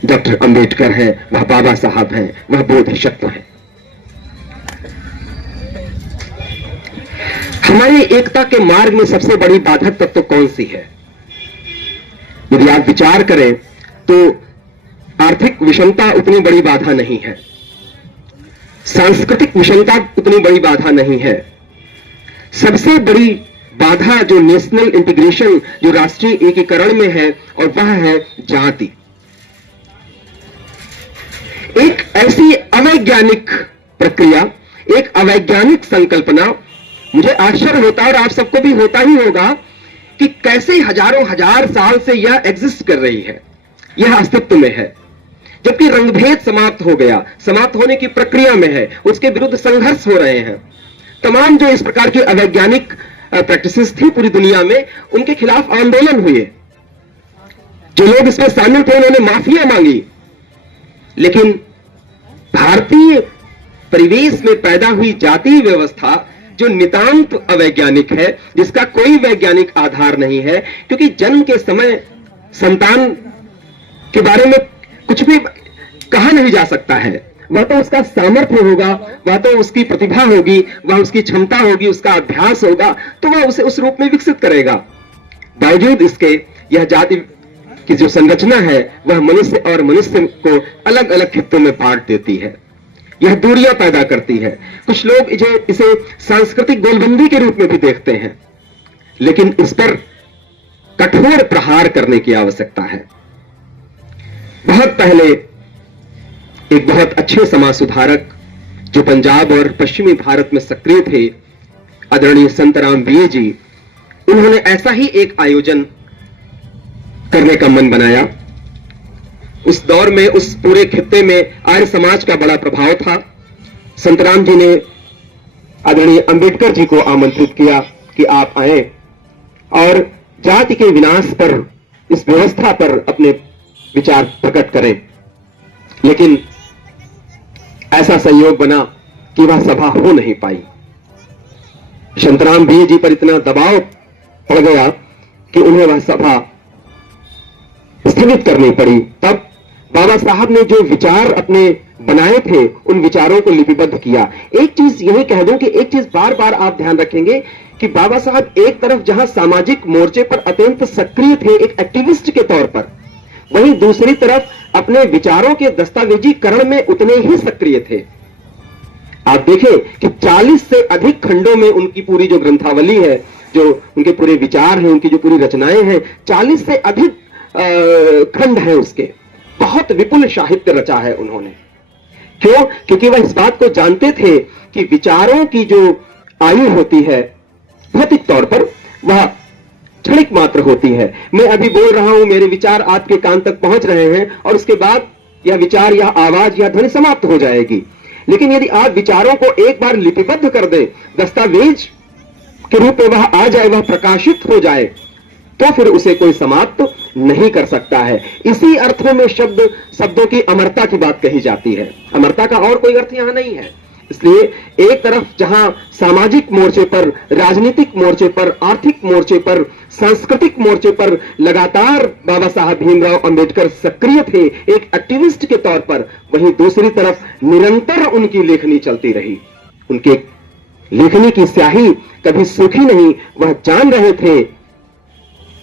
डॉक्टर अंबेडकर है, वह बाबा साहब हैं, वह बोधिसत्व है। हमारी एकता के मार्ग में सबसे बड़ी बाधक तत्व कौन सी है? यदि आप विचार करें तो आर्थिक विषमता उतनी बड़ी बाधा नहीं है, सांस्कृतिक विषमता उतनी बड़ी बाधा नहीं है। सबसे बड़ी बाधा जो नेशनल इंटीग्रेशन, जो राष्ट्रीय एकीकरण में है, और वह है जाति। एक ऐसी अवैज्ञानिक प्रक्रिया, एक अवैज्ञानिक संकल्पना, मुझे आश्चर्य होता है और आप सबको भी होता ही होगा कि कैसे हजारों हजार साल से यह एग्जिस्ट कर रही है, यह अस्तित्व में है, जबकि रंगभेद समाप्त हो गया, समाप्त होने की प्रक्रिया में है, उसके विरुद्ध संघर्ष हो रहे हैं। तमाम जो इस प्रकार की अवैज्ञानिक प्रैक्टिसेस थी पूरी दुनिया में, उनके खिलाफ आंदोलन हुए। जो लोग इसमें शामिल थे उन्होंने माफिया मांगी, लेकिन भारतीय परिवेश में पैदा हुई जातीय व्यवस्था जो नितांत अवैज्ञानिक है, जिसका कोई वैज्ञानिक आधार नहीं है, क्योंकि जन्म के समय संतान के बारे में कुछ भी कहा नहीं जा सकता है। वह तो उसका सामर्थ्य होगा, वह तो उसकी प्रतिभा होगी, वह उसकी क्षमता होगी, उसका अभ्यास होगा, तो वह उसे उस रूप में विकसित करेगा। बावजूद इसके यह जाति की जो संरचना है, वह मनुष्य और मनुष्य को अलग अलग खित्तों में बांट देती है, यह दूरियां पैदा करती है। कुछ लोग इसे सांस्कृतिक गोलबंदी के रूप में भी देखते हैं, लेकिन इस पर कठोर प्रहार करने की आवश्यकता है। बहुत पहले एक बहुत अच्छे समाज सुधारक जो पंजाब और पश्चिमी भारत में सक्रिय थे, आदरणीय संतराम बीए जी, उन्होंने ऐसा ही एक आयोजन करने का मन बनाया। उस दौर में उस पूरे खित्ते में आर्य समाज का बड़ा प्रभाव था। संतराम जी ने आदरणीय अंबेडकर जी को आमंत्रित किया कि आप आए और जाति के विनाश पर, इस व्यवस्था पर अपने विचार प्रकट करें। लेकिन ऐसा संयोग बना कि वह सभा हो नहीं पाई। संतराम बीए जी पर इतना दबाव पड़ गया कि उन्हें वह सभा स्थगित करनी पड़ी। तब बाबा साहब ने जो विचार अपने बनाए थे, उन विचारों को लिपिबद्ध किया। एक चीज यही कह दूं कि एक चीज बार बार आप ध्यान रखेंगे कि बाबा साहब एक तरफ जहां सामाजिक मोर्चे पर अत्यंत सक्रिय थे एक एक्टिविस्ट के तौर पर, वहीं दूसरी तरफ अपने विचारों के दस्तावेजीकरण में उतने ही सक्रिय थे। आप देखें कि 40 से अधिक खंडों में उनकी पूरी जो ग्रंथावली है, जो उनके पूरे विचार हैं, उनकी जो पूरी रचनाएं हैं, 40 से अधिक खंड हैं उसके। बहुत विपुल साहित्य रचा है उन्होंने। क्यों? क्योंकि वह इस बात को जानते थे कि विचारों की जो आयु होती है भौतिक तौर पर वह क्षणिक मात्र होती है। मैं अभी बोल रहा हूं, मेरे विचार आपके कान तक पहुंच रहे हैं और उसके बाद यह विचार या आवाज या ध्वनि समाप्त हो जाएगी। लेकिन यदि आप विचारों को एक बार लिपिबद्ध कर दें, दस्तावेज के रूप में वह आ जाए, वह प्रकाशित हो जाए, तो फिर उसे कोई समाप्त नहीं कर सकता है। इसी अर्थों में शब्दों की अमरता की बात कही जाती है। अमरता का और कोई अर्थ यहां नहीं है। इसलिए एक तरफ जहां सामाजिक मोर्चे पर, राजनीतिक मोर्चे पर, आर्थिक मोर्चे पर, सांस्कृतिक मोर्चे पर लगातार बाबा साहब भीमराव अंबेडकर सक्रिय थे एक एक्टिविस्ट के तौर पर, वहीं दूसरी तरफ निरंतर उनकी लेखनी चलती रही। उनके लेखनी की स्याही कभी सूखी नहीं। वह जान रहे थे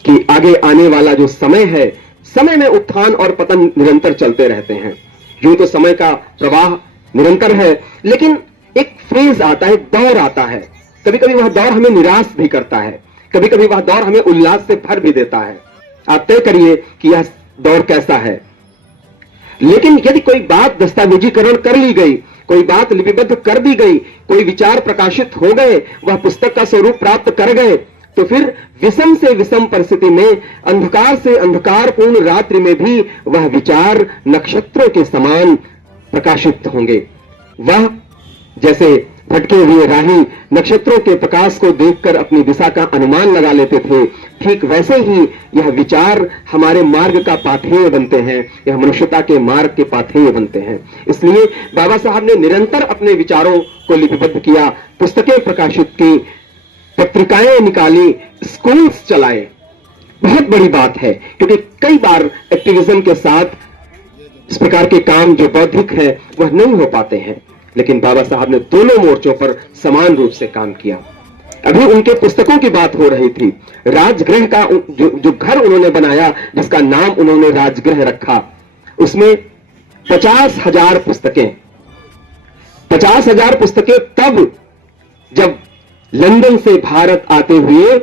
कि आगे आने वाला जो समय है, समय में उत्थान और पतन निरंतर चलते रहते हैं। यूं तो समय का प्रवाह निरंतर है, लेकिन एक फेज आता है, दौर आता है। कभी कभी वह दौर हमें निराश भी करता है, कभी कभी वह दौर हमें उल्लास से भर भी देता है। आप तय करिए कि यह दौर कैसा है। लेकिन यदि कोई बात दस्तावेजीकरण कर ली गई, कोई बात लिपिबद्ध कर दी गई, कोई विचार प्रकाशित हो गए, वह पुस्तक का स्वरूप प्राप्त कर गए, तो फिर विषम से विषम परिस्थिति में, अंधकार से अंधकारपूर्ण रात्रि में भी वह विचार नक्षत्रों के समान प्रकाशित होंगे। वह जैसे भटके हुए राही नक्षत्रों के प्रकाश को देखकर अपनी दिशा का अनुमान लगा लेते थे, ठीक वैसे ही यह विचार हमारे मार्ग का पाथेय बनते हैं, यह मनुष्यता के मार्ग के पाथेय बनते हैं। इसलिए बाबा साहब ने निरंतर अपने विचारों को लिपिबद्ध किया, पुस्तकें प्रकाशित की, पत्रिकाएं निकाली, स्कूल्स चलाए। बहुत बड़ी बात है, क्योंकि कई बार एक्टिविज्म के साथ इस प्रकार के काम जो बौद्धिक है वह नहीं हो पाते हैं। लेकिन बाबा साहब ने दोनों मोर्चों पर समान रूप से काम किया। अभी उनके पुस्तकों की बात हो रही थी। राजगृह का जो घर उन्होंने बनाया, जिसका नाम उन्होंने राजगृह रखा, उसमें 50,000 पुस्तकें, 50,000 पुस्तकें तब जब लंदन से भारत आते हुए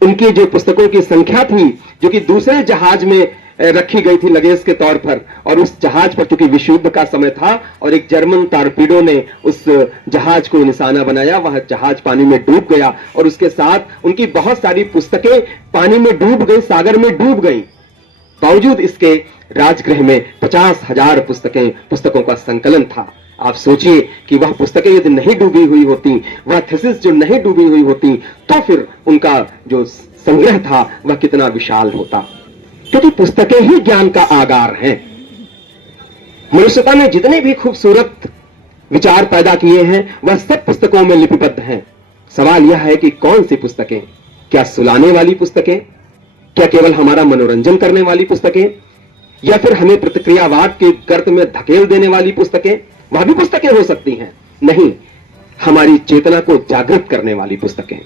उनकी जो पुस्तकों की संख्या थी, जो कि दूसरे जहाज में रखी गई थी लगेज के तौर पर, और उस जहाज पर चूंकि विश्व युद्ध का समय था और एक जर्मन टारपीडो ने उस जहाज को निशाना बनाया, वह जहाज पानी में डूब गया और उसके साथ उनकी बहुत सारी पुस्तकें पानी में डूब गई, सागर में डूब गई। बावजूद इसके राजगृह में 50,000 पुस्तकों का संकलन था। आप सोचिए कि वह पुस्तकें यदि नहीं डूबी हुई होती, वह थीसिस जो नहीं डूबी हुई होती, तो फिर उनका जो संग्रह था वह कितना विशाल होता। क्योंकि पुस्तकें ही ज्ञान का आगार हैं। मनुष्यता ने जितने भी खूबसूरत विचार पैदा किए हैं वह सब पुस्तकों में लिपिबद्ध हैं। सवाल यह है कि कौन सी पुस्तकें? क्या सुलाने वाली पुस्तकें? क्या केवल हमारा मनोरंजन करने वाली पुस्तकें? या फिर हमें प्रतिक्रियावाद के गर्त में धकेल देने वाली पुस्तकें? वह भी पुस्तकें हो सकती हैं। नहीं, हमारी चेतना को जागृत करने वाली पुस्तकें,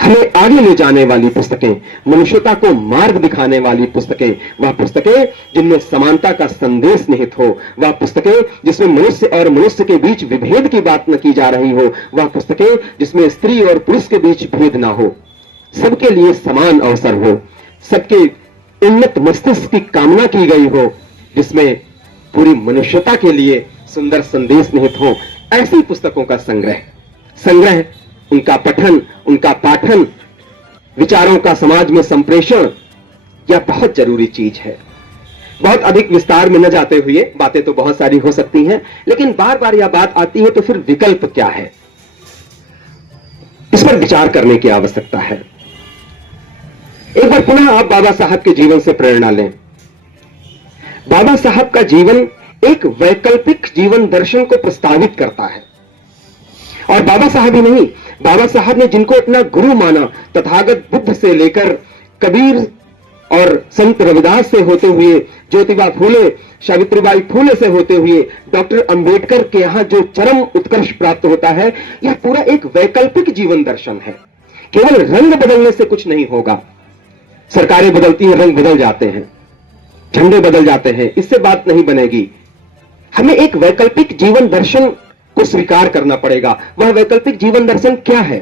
हमें आगे ले जाने वाली पुस्तकें, मनुष्यता को मार्ग दिखाने वाली पुस्तकें, वह पुस्तकें जिनमें समानता का संदेश निहित हो, वह पुस्तकें जिसमें मनुष्य और मनुष्य के बीच विभेद की बात न की जा रही हो, वह पुस्तकें जिसमें स्त्री और पुरुष के बीच भेद ना हो, सबके लिए समान अवसर हो, सबके उन्नत मस्तिष्क की कामना की गई हो, जिसमें पूरी मनुष्यता के लिए सुंदर संदेश निहित हो, ऐसी पुस्तकों का संग्रह, उनका पठन, उनका पाठन, विचारों का समाज में संप्रेषण, यह बहुत जरूरी चीज है। बहुत अधिक विस्तार में न जाते हुए, बातें तो बहुत सारी हो सकती हैं, लेकिन बार बार यह बात आती है तो फिर विकल्प क्या है, इस पर विचार करने की आवश्यकता है। एक बार पुनः आप बाबा साहब के जीवन से प्रेरणा लें। बाबा साहब का जीवन एक वैकल्पिक जीवन दर्शन को प्रस्तावित करता है। और बाबा साहब ही नहीं, बाबा साहब ने जिनको अपना गुरु माना, तथागत बुद्ध से लेकर कबीर और संत रविदास से होते हुए, ज्योतिबा फूले, सावित्रीबाई फूले से होते हुए, डॉक्टर अंबेडकर के यहां जो चरम उत्कर्ष प्राप्त होता है, यह पूरा एक वैकल्पिक जीवन दर्शन है। केवल रंग बदलने से कुछ नहीं होगा। सरकारें बदलती हैं, रंग बदल जाते हैं, झंडे बदल जाते हैं, इससे बात नहीं बनेगी। हमें एक वैकल्पिक जीवन दर्शन को स्वीकार करना पड़ेगा। वह वैकल्पिक जीवन दर्शन क्या है?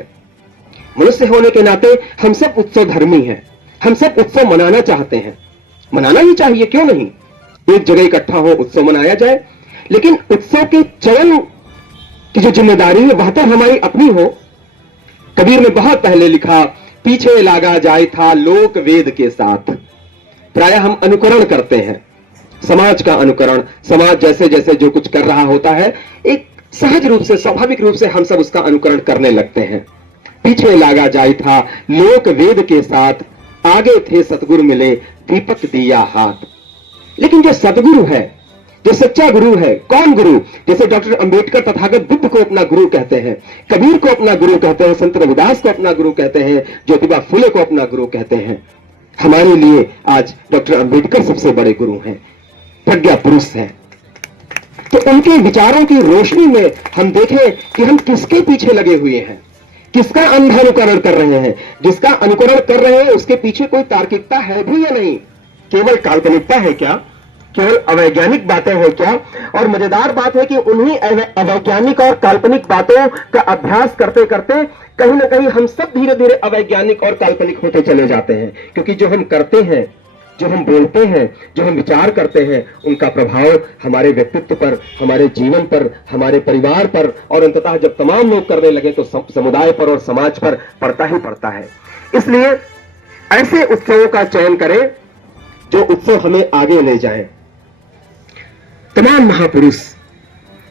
मनुष्य होने के नाते हम सब उत्सव धर्मी हैं, हम सब उत्सव मनाना चाहते हैं, मनाना ही चाहिए, क्यों नहीं। एक जगह इकट्ठा हो, उत्सव मनाया जाए, लेकिन उत्सव के चयन की जो जिम्मेदारी है वह तो हमारी अपनी हो। कबीर ने बहुत पहले लिखा, पीछे लागा जाए था लोक वेद के साथ। प्राय हम अनुकरण करते हैं, समाज का अनुकरण, समाज जैसे जैसे जो कुछ कर रहा होता है, एक सहज रूप से, स्वाभाविक रूप से हम सब उसका अनुकरण करने लगते हैं। पीछे लागा जाए था लोक वेद के साथ, आगे थे सतगुरु मिले दीपक दिया हाथ। लेकिन जो सतगुरु है, जो सच्चा गुरु है, कौन गुरु? जैसे डॉक्टर अंबेडकर तथागत बुद्ध को अपना गुरु कहते हैं, कबीर को अपना गुरु कहते हैं, संत रविदास को अपना गुरु कहते हैं, ज्योतिबा फूले को अपना गुरु कहते हैं। हमारे लिए आज डॉक्टर अंबेडकर सबसे बड़े गुरु हैं, प्रज्ञा पुरुष हैं। तो उनके विचारों की रोशनी में हम देखें कि हम किसके पीछे लगे हुए हैं, किसका अंधा अनुकरण कर रहे हैं। जिसका अनुकरण कर रहे हैं उसके पीछे कोई तार्किकता है भी या नहीं? केवल काल्पनिकता है क्या? केवल अवैज्ञानिक बातें हैं क्या? और मजेदार बात है कि उन्हीं अवैज्ञानिक और काल्पनिक बातों का अभ्यास करते करते कहीं ना कहीं हम सब धीरे धीरे अवैज्ञानिक और काल्पनिक होते चले जाते हैं। क्योंकि जो हम करते हैं, जो हम बोलते हैं, जो हम विचार करते हैं, उनका प्रभाव हमारे व्यक्तित्व पर, हमारे जीवन पर, हमारे परिवार पर, और अंततः जब तमाम लोग करने लगे तो समुदाय पर और समाज पर पड़ता ही पड़ता है। इसलिए ऐसे उत्सवों का चयन करें जो उत्सव हमें आगे ले जाए। तमाम महापुरुष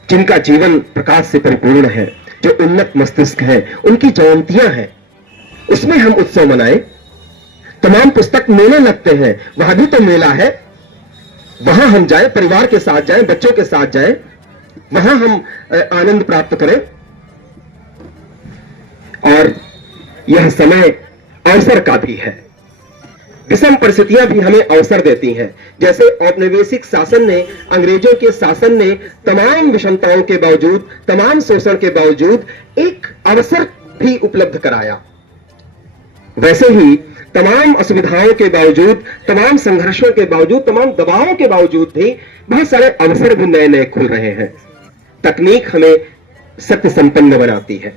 जिनका जीवन प्रकाश से परिपूर्ण है, जो उन्नत मस्तिष्क है, उनकी जयंतियां हैं, उसमें हम उत्सव मनाएं। तमाम पुस्तक मेले लगते हैं, वहां भी तो मेला है, वहां हम जाएं, परिवार के साथ जाएं, बच्चों के साथ जाएं, वहां हम आनंद प्राप्त करें। और यह समय अवसर का भी है। विषम परिस्थितियां भी हमें अवसर देती हैं। जैसे औपनिवेशिक शासन ने, अंग्रेजों के शासन ने तमाम विषमताओं के बावजूद, तमाम शोषण के बावजूद एक अवसर भी उपलब्ध कराया, वैसे ही तमाम असुविधाओं के बावजूद, तमाम संघर्षों के बावजूद, तमाम दबावों के बावजूद भी बहुत सारे अवसर भी नए नए खुल रहे हैं। तकनीक हमें सत्य संपन्न बनाती है।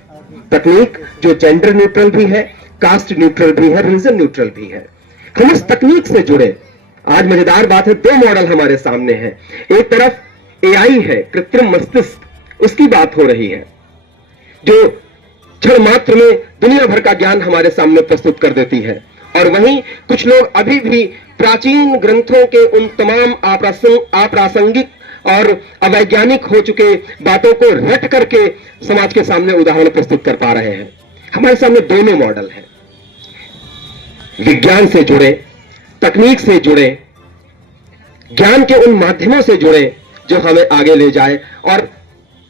तकनीक जो जेंडर न्यूट्रल भी है, कास्ट न्यूट्रल भी है, रिलीजन न्यूट्रल भी है। हम इस तकनीक से जुड़े। आज मजेदार बात है, दो मॉडल हमारे सामने हैं। एक तरफ एआई है, कृत्रिम मस्तिष्क, उसकी बात हो रही है, जो क्षण मात्र में दुनिया भर का ज्ञान हमारे सामने प्रस्तुत कर देती है। और वहीं कुछ लोग अभी भी प्राचीन ग्रंथों के उन तमाम अप्रासंगिक और अवैज्ञानिक हो चुके बातों को रट करके समाज के सामने उदाहरण प्रस्तुत कर पा रहे हैं। हमारे सामने दोनों मॉडल हैं। विज्ञान से जुड़े, तकनीक से जुड़े, ज्ञान के उन माध्यमों से जुड़े जो हमें आगे ले जाए। और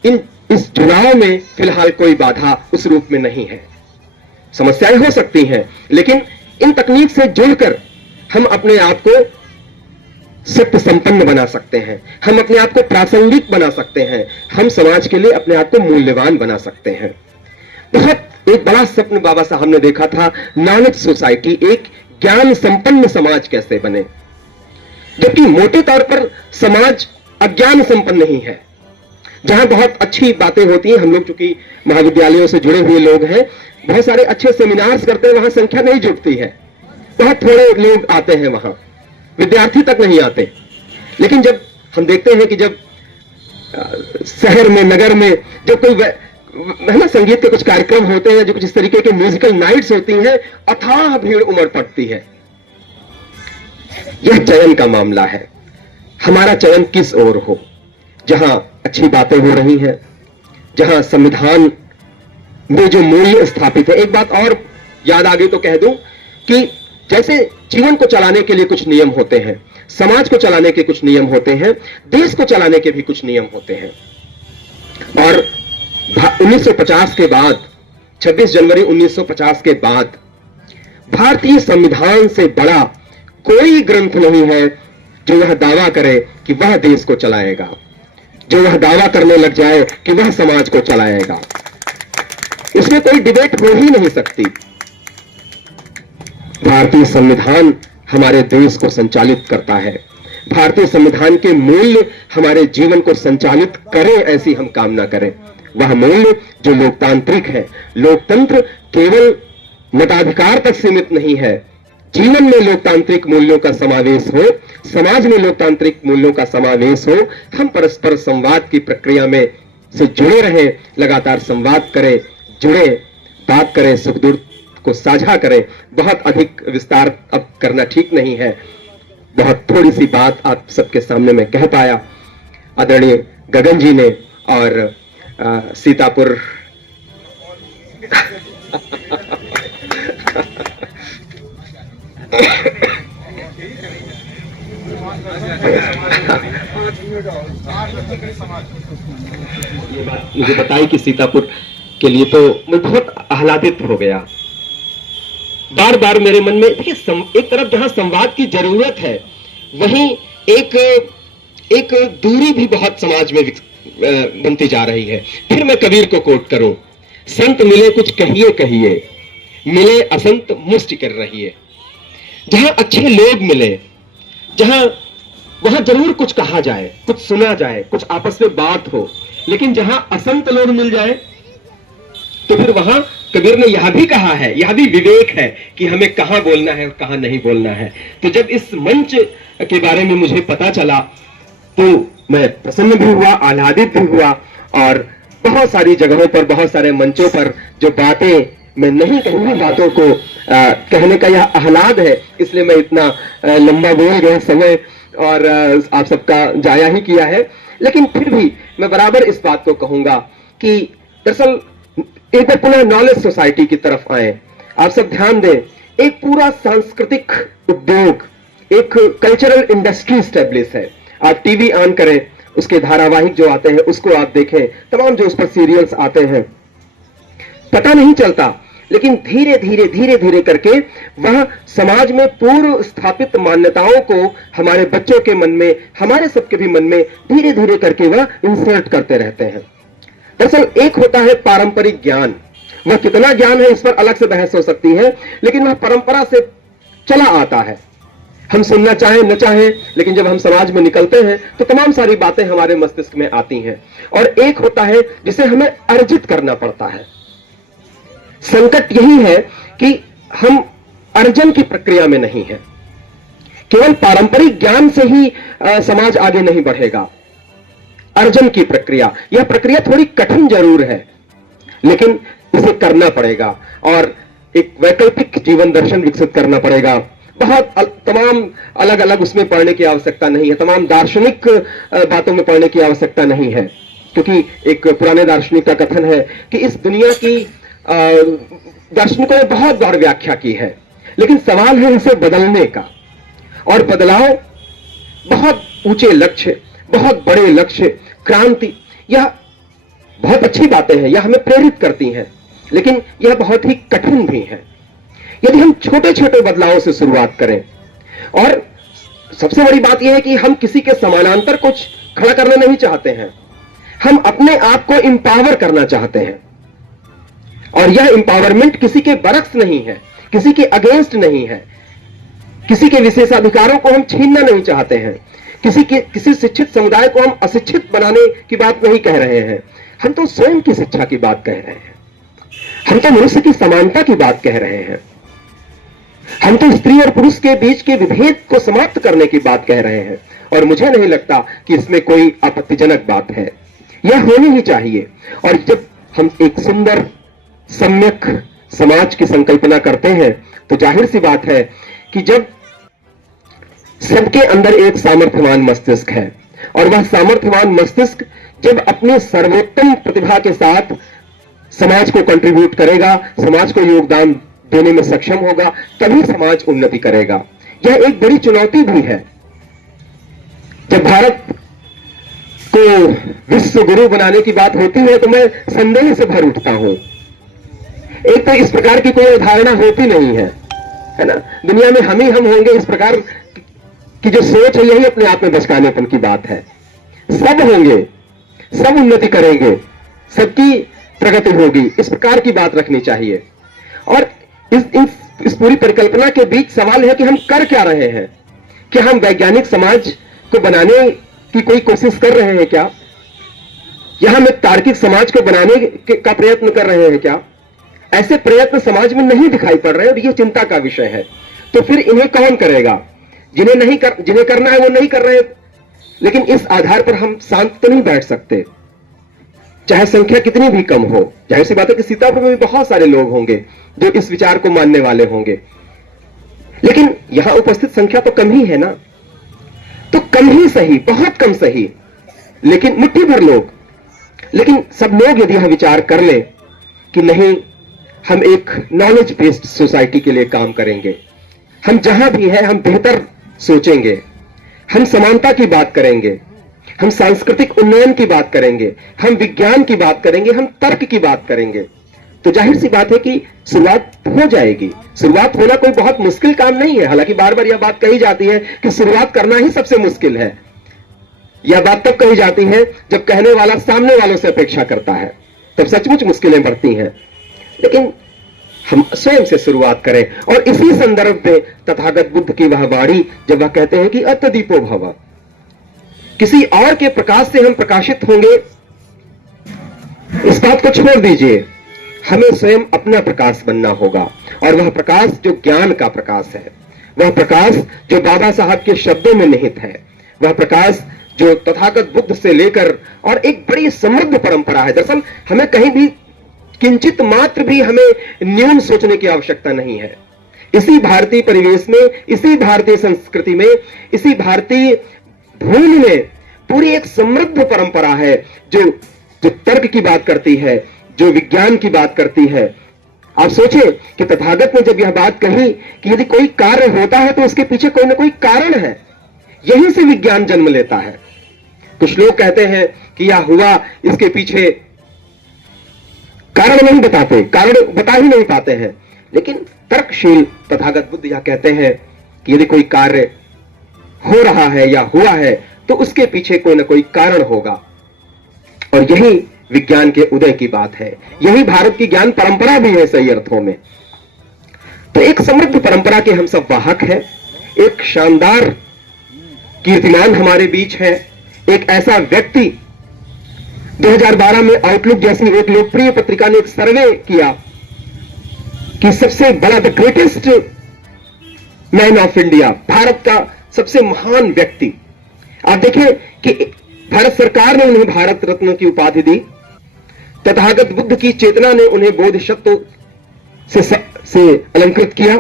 इस चुनाव में फिलहाल कोई बाधा उस रूप में नहीं है। समस्याएं हो सकती हैं, लेकिन इन तकनीक से जुड़कर हम अपने आप को सत्य संपन्न बना सकते हैं, हम अपने आप को प्रासंगिक बना सकते हैं, हम समाज के लिए अपने आप को मूल्यवान बना सकते हैं। बहुत एक बड़ा स्वप्न बाबा साहब ने देखा था, नॉलेज सोसाइटी, एक ज्ञान संपन्न समाज कैसे बने। जबकि मोटे तौर पर समाज अज्ञान संपन्न ही है। जहां बहुत अच्छी बातें होती हैं, हम लोग चूंकि महाविद्यालयों से जुड़े हुए लोग हैं, बहुत सारे अच्छे सेमिनार्स करते हैं, वहां संख्या नहीं जुटती है, बहुत थोड़े लोग आते हैं, वहां विद्यार्थी तक नहीं आते। लेकिन जब हम देखते हैं कि जब शहर में, नगर में जब कोई है ना संगीत के कुछ कार्यक्रम होते हैं, जो कुछ इस तरीके के म्यूजिकल नाइट्स होती हैं, अथाह भीड़ उमड़ पड़ती है। यह चयन का मामला है, हमारा चयन किस ओर हो, जहां अच्छी बातें हो रही हैं, जहां संविधान में जो मूल्य स्थापित है। एक बात और याद आ गई तो कह दूं कि जैसे जीवन को चलाने के लिए कुछ नियम होते हैं, समाज को चलाने के कुछ नियम होते हैं, देश को चलाने के भी कुछ नियम होते हैं। और 1950 के बाद, 26 जनवरी 1950 के बाद भारतीय संविधान से बड़ा कोई ग्रंथ नहीं है जो वह दावा करे कि वह देश को चलाएगा, जो वह दावा करने लग जाए कि वह समाज को चलाएगा। इसमें कोई डिबेट हो ही नहीं सकती। भारतीय संविधान हमारे देश को संचालित करता है। भारतीय संविधान के मूल्य हमारे जीवन को संचालित करें, ऐसी हम कामना करें। वह मूल्य जो लोकतांत्रिक है। लोकतंत्र केवल मताधिकार तक सीमित नहीं है। जीवन में लोकतांत्रिक मूल्यों का समावेश हो, समाज में लोकतांत्रिक मूल्यों का समावेश हो। हम परस्पर संवाद की प्रक्रिया में से जुड़े रहें, लगातार संवाद करें, जुड़े, बात करें, सुख दुख को साझा करें। बहुत अधिक विस्तार अब करना ठीक नहीं है। बहुत थोड़ी सी बात आप सबके सामने मैं कह पाया। आदरणीय गगन जी ने और सीतापुर ये बात मुझे बताई कि सीतापुर के लिए तो मैं बहुत आह्लादित हो गया। बार बार मेरे मन में देखिए, एक तरफ जहां संवाद की जरूरत है, वहीं एक दूरी भी बहुत समाज में बनती जा रही है। फिर मैं कबीर को कोट करूं, संत मिले कुछ कहिए कहिए, मिले असंत मुष्टि कर रही है। जहां अच्छे लोग मिले, वहां जरूर कुछ कहा जाए, कुछ सुना जाए, कुछ आपस में बात हो। लेकिन जहां असंत लोग मिल जाए तो फिर वहां कबीर ने यह भी कहा है, यह भी विवेक है कि हमें कहां बोलना है और कहां नहीं बोलना है। तो जब इस मंच के बारे में मुझे पता चला तो मैं प्रसन्न भी हुआ, आह्लादित भी हुआ। और बहुत सारी जगहों पर, बहुत सारे मंचों पर जो बातें मैं नहीं कहूंगी, बातों को कहने का यह आह्लाद है, इसलिए मैं इतना लंबा बोल गया समय और आप सबका जाया ही किया है। लेकिन फिर भी मैं बराबर इस बात को कहूंगा कि दरअसल एक बार पुनः नॉलेज सोसाइटी की तरफ आए। आप सब ध्यान दें, एक पूरा सांस्कृतिक उद्योग, एक कल्चरल इंडस्ट्री स्टैब्लिश है। आप टीवी ऑन करें, उसके धारावाहिक जो आते हैं उसको आप देखें, तमाम जो उस पर सीरियल्स आते हैं, पता नहीं चलता, लेकिन धीरे धीरे धीरे धीरे करके वह समाज में पूर्व स्थापित मान्यताओं को हमारे बच्चों के मन में, हमारे सबके भी मन में धीरे धीरे करके वह इंसर्ट करते रहते हैं। दरअसल एक होता है पारंपरिक ज्ञान, वह कितना ज्ञान है इस पर अलग से बहस हो सकती है, लेकिन वह परंपरा से चला आता है। हम सुनना चाहें न चाहें, लेकिन जब हम समाज में निकलते हैं तो तमाम सारी बातें हमारे मस्तिष्क में आती हैं। और एक होता है जिसे हमें अर्जित करना पड़ता है। संकट यही है कि हम अर्जन की प्रक्रिया में नहीं है। केवल पारंपरिक ज्ञान से ही समाज आगे नहीं बढ़ेगा। अर्जन की प्रक्रिया, यह प्रक्रिया थोड़ी कठिन जरूर है, लेकिन इसे करना पड़ेगा और एक वैकल्पिक जीवन दर्शन विकसित करना पड़ेगा। बहुत तमाम अलग अलग उसमें पढ़ने की आवश्यकता नहीं है, तमाम दार्शनिक बातों में पढ़ने की आवश्यकता नहीं है, क्योंकि एक पुराने दार्शनिक का कथन है कि इस दुनिया की दार्शनिकों ने बहुत बार व्याख्या की है, लेकिन सवाल है इसे बदलने का। और बदलाव, बहुत ऊंचे लक्ष्य, बहुत बड़े लक्ष्य, क्रांति, यह बहुत अच्छी बातें हैं, यह हमें प्रेरित करती हैं, लेकिन यह बहुत ही कठिन भी है। यदि हम छोटे छोटे बदलावों से शुरुआत करें, और सबसे बड़ी बात यह है कि हम किसी के समानांतर कुछ खड़ा करना नहीं चाहते हैं, हम अपने आप को इंपावर करना चाहते हैं। और यह इंपावरमेंट किसी के बरक्स नहीं है, किसी के अगेंस्ट नहीं है, किसी के विशेषाधिकारों को हम छीनना नहीं चाहते हैं, किसी शिक्षित समुदाय को हम अशिक्षित बनाने की बात नहीं कह रहे हैं। हम तो स्वयं की शिक्षा की बात कह रहे हैं, हम तो मनुष्य की समानता की बात कह रहे हैं, हम तो स्त्री और पुरुष के बीच के विभेद को समाप्त करने की बात कह रहे हैं, और मुझे नहीं लगता कि इसमें कोई आपत्तिजनक बात है। यह होनी ही चाहिए। और जब हम एक सुंदर सम्यक समाज की संकल्पना करते हैं तो जाहिर सी बात है कि जब सबके अंदर एक सामर्थ्यवान मस्तिष्क है, और वह सामर्थ्यवान मस्तिष्क जब अपने सर्वोत्तम प्रतिभा के साथ समाज को कंट्रीब्यूट करेगा, समाज को योगदान देने में सक्षम होगा, तभी समाज उन्नति करेगा। यह एक बड़ी चुनौती भी है। जब भारत को विश्व गुरु बनाने की बात होती है तो मैं संदेह से भर उठता हूं। एक तो इस प्रकार की कोई अवधारणा होती नहीं है ना। दुनिया में हम ही हम होंगे, इस प्रकार की जो सोच है यही अपने आप में बचकानेपन की बात है। सब होंगे, सब उन्नति करेंगे, सबकी प्रगति होगी, इस प्रकार की बात रखनी चाहिए। और इस पूरी परिकल्पना के बीच सवाल है कि हम कर क्या रहे हैं। क्या हम वैज्ञानिक समाज को बनाने की कोई कोशिश कर रहे हैं क्या? या हम एक तार्किक समाज को बनाने का प्रयत्न कर रहे हैं क्या? ऐसे प्रयत्न समाज में नहीं दिखाई पड़ रहे और यह चिंता का विषय है। तो फिर इन्हें कौन करेगा? जिन्हें करना है वो नहीं कर रहे। लेकिन इस आधार पर हम शांत तो नहीं बैठ सकते, चाहे संख्या कितनी भी कम हो। जाहिर सी बात है कि सीतापुर में भी बहुत सारे लोग होंगे जो इस विचार को मानने वाले होंगे, लेकिन यहां उपस्थित संख्या तो कम ही है ना। तो कम ही सही, बहुत कम सही, लेकिन मुट्ठी भर लोग। लेकिन सब लोग यदि यह विचार कर ले कि नहीं, हम एक नॉलेज बेस्ड सोसाइटी के लिए काम करेंगे, हम जहां भी हैं हम बेहतर सोचेंगे, हम समानता की बात करेंगे, हम सांस्कृतिक उन्नयन की बात करेंगे, हम विज्ञान की बात करेंगे, हम तर्क की बात करेंगे, तो जाहिर सी बात है कि शुरुआत हो जाएगी। शुरुआत होना कोई बहुत मुश्किल काम नहीं है। हालांकि बार बार यह बात कही जाती है कि शुरुआत करना ही सबसे मुश्किल है। यह बात तब कही जाती है जब कहने वाला सामने वालों से अपेक्षा करता है, तब सचमुच मुश्किलें बढ़ती हैं। लेकिन हम स्वयं से शुरुआत करें। और इसी संदर्भ में तथागत बुद्ध की वह वाणी, जब वह कहते हैं कि अत्यदीपो भव, किसी और के प्रकाश से हम प्रकाशित होंगे, इस बात को छोड़ दीजिए। हमें स्वयं अपना प्रकाश बनना होगा। और वह प्रकाश जो ज्ञान का प्रकाश है, वह प्रकाश जो बाबा साहब के शब्दों में निहित है, वह प्रकाश जो तथागत बुद्ध से लेकर, और एक बड़ी समृद्ध परंपरा है। दरअसल हमें कहीं भी किंचित मात्र भी हमें न्यून सोचने की आवश्यकता नहीं है। इसी भारतीय परिवेश में, इसी भारतीय संस्कृति में, इसी भारतीय भूमि में पूरी एक समृद्ध परंपरा है जो तर्क की बात करती है, जो विज्ञान की बात करती है। आप सोचें कि तथागत ने जब यह बात कही कि यदि कोई कार्य होता है तो उसके पीछे कोई ना कोई कारण है, यहीं से विज्ञान जन्म लेता है। कुछ लोग कहते हैं कि यह हुआ, इसके पीछे कारण नहीं बताते, कारण बता ही नहीं पाते हैं। लेकिन तर्कशील तथागत बुद्ध यह कहते हैं कि यदि कोई कार्य हो रहा है या हुआ है तो उसके पीछे कोई ना कोई कारण होगा। और यही विज्ञान के उदय की बात है, यही भारत की ज्ञान परंपरा भी है सही अर्थों में। तो एक समृद्ध परंपरा के हम सब वाहक हैं। एक शानदार कीर्तिमान हमारे बीच है। एक ऐसा व्यक्ति, 2012 में आउटलुक जैसी एक लोकप्रिय पत्रिका ने एक सर्वे किया कि सबसे बड़ा, the greatest man of India, Bharat का सबसे महान व्यक्ति। आप देखें कि भारत सरकार ने उन्हें भारत रत्न की उपाधि दी, तथागत बुद्ध की चेतना ने उन्हें बोधिसत्व से अलंकृत किया,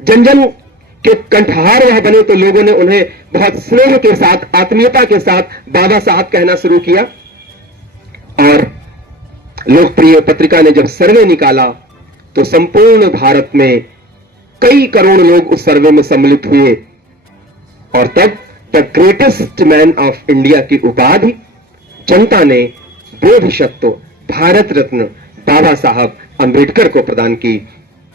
जन जन के कंठहार वह बने तो लोगों ने उन्हें बहुत स्नेह के साथ, आत्मीयता के साथ बाबा साहब कहना शुरू किया। और लोकप्रिय पत्रिका ने जब सर्वे निकाला तो संपूर्ण भारत में कई करोड़ लोग उस सर्वे में सम्मिलित हुए, और तब the greatest man of India की उपाधि जनता ने बोधिसत्व, भारत रत्न बाबा साहब अंबेडकर को प्रदान की।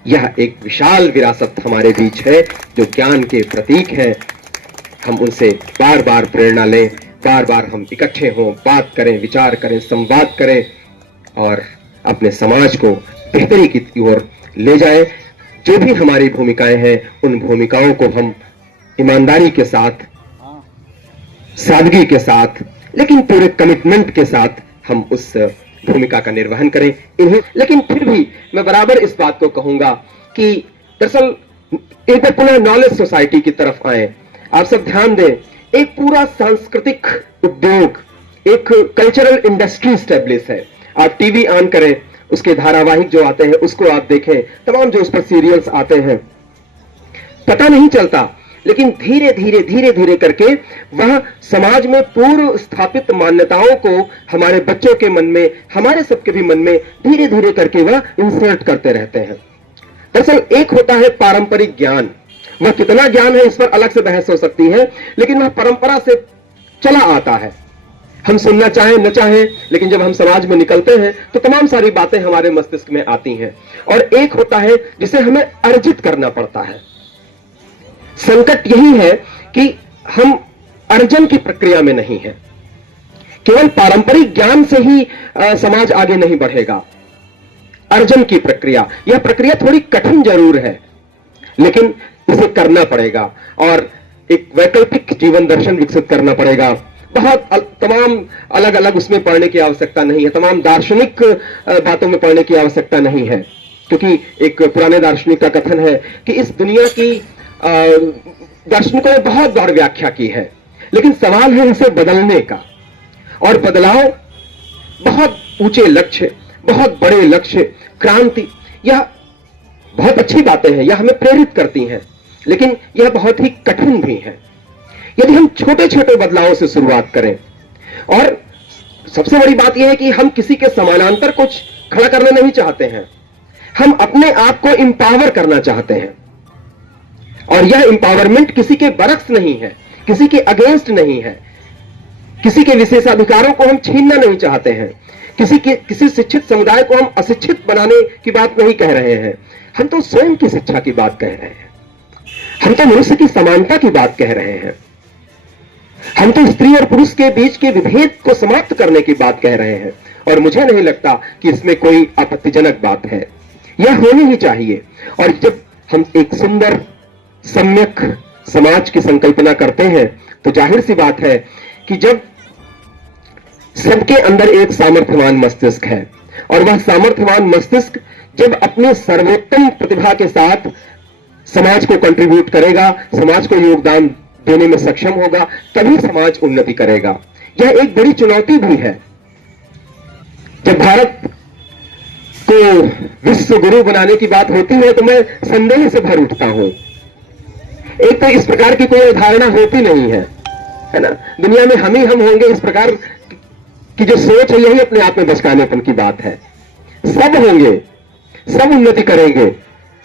यह एक विशाल विरासत हमारे बीच है जो ज्ञान के प्रतीक है। हम उनसे बार बार प्रेरणा लें, बार बार हम इकट्ठे हों, बात करें, विचार करें, संवाद करें और अपने समाज को बेहतरी की ओर ले जाएं। जो भी हमारी भूमिकाएं हैं उन भूमिकाओं को हम ईमानदारी के साथ, सादगी के साथ, लेकिन पूरे कमिटमेंट के साथ हम उस भूमिका का निर्वहन करें। लेकिन फिर भी मैं बराबर इस बात को कहूंगा कि दरअसल एक बार पुनः नॉलेज सोसाइटी की तरफ आए। आप सब ध्यान दें, एक पूरा सांस्कृतिक उद्योग, एक कल्चरल इंडस्ट्री स्टैब्लिश है। आप टीवी ऑन करें, उसके धारावाहिक जो आते हैं उसको आप देखें, तमाम जो उस पर सीरियल्स आते हैं, पता नहीं चलता, लेकिन धीरे धीरे धीरे धीरे करके वह समाज में पूर्व स्थापित मान्यताओं को हमारे बच्चों के मन में, हमारे सबके भी मन में धीरे धीरे करके वह इंसर्ट करते रहते हैं। दरअसल एक होता है पारंपरिक ज्ञान, वह कितना ज्ञान है इस पर अलग से बहस हो सकती है, लेकिन वह परंपरा से चला आता है। हम सुनना चाहें न चाहें, लेकिन जब हम समाज में निकलते हैं तो तमाम सारी बातें हमारे मस्तिष्क में आती हैं। और एक होता है जिसे हमें अर्जित करना पड़ता है। संकट यही है कि हम अर्जन की प्रक्रिया में नहीं है। केवल पारंपरिक ज्ञान से ही समाज आगे नहीं बढ़ेगा। अर्जन की प्रक्रिया, यह प्रक्रिया थोड़ी कठिन जरूर है, लेकिन इसे करना पड़ेगा और एक वैकल्पिक जीवन दर्शन विकसित करना पड़ेगा। बहुत तमाम अलग अलग उसमें पढ़ने की आवश्यकता नहीं है, तमाम दार्शनिक बातों में पढ़ने की आवश्यकता नहीं है, क्योंकि एक पुराने दार्शनिक का कथन है कि इस दुनिया की दार्शनिकों ने बहुत बार व्याख्या की है, लेकिन सवाल है इसे बदलने का। और बदलाव, बहुत ऊंचे लक्ष्य, बहुत बड़े लक्ष्य, क्रांति, यह बहुत अच्छी बातें हैं, यह हमें प्रेरित करती हैं, लेकिन यह बहुत ही कठिन भी है। यदि हम छोटे छोटे बदलावों से शुरुआत करें, और सबसे बड़ी बात यह है कि हम किसी के समानांतर कुछ खड़ा करना नहीं चाहते हैं, हम अपने आप को इंपावर करना चाहते हैं। और यह इंपावरमेंट किसी के बरक्स नहीं है, किसी के अगेंस्ट नहीं है, किसी के विशेषाधिकारों को हम छीनना नहीं चाहते हैं, किसी शिक्षित समुदाय को हम अशिक्षित बनाने की बात नहीं कह रहे हैं। हम तो स्वयं की शिक्षा की बात कह रहे हैं, हम तो मनुष्य की समानता की बात कह रहे हैं, हम तो स्त्री और पुरुष के बीच के विभेद को समाप्त करने की बात कह रहे हैं। और मुझे नहीं लगता कि इसमें कोई आपत्तिजनक बात है, यह होनी ही चाहिए। और जब हम एक सुंदर सम्यक समाज की संकल्पना करते हैं तो जाहिर सी बात है कि जब सबके अंदर एक सामर्थ्यवान मस्तिष्क है, और वह सामर्थ्यवान मस्तिष्क जब अपने सर्वोत्तम प्रतिभा के साथ समाज को कंट्रीब्यूट करेगा, समाज को योगदान देने में सक्षम होगा, तभी समाज उन्नति करेगा। यह एक बड़ी चुनौती भी है। जब भारत को विश्व गुरु बनाने की बात होती है तो मैं संदेह से भर उठता हूं। एक तो इस प्रकार की कोई अवधारणा होती नहीं है ना, दुनिया में हम ही हम होंगे, इस प्रकार की जो सोच है यही अपने आप में बचकानेपन की बात है। सब होंगे, सब उन्नति करेंगे,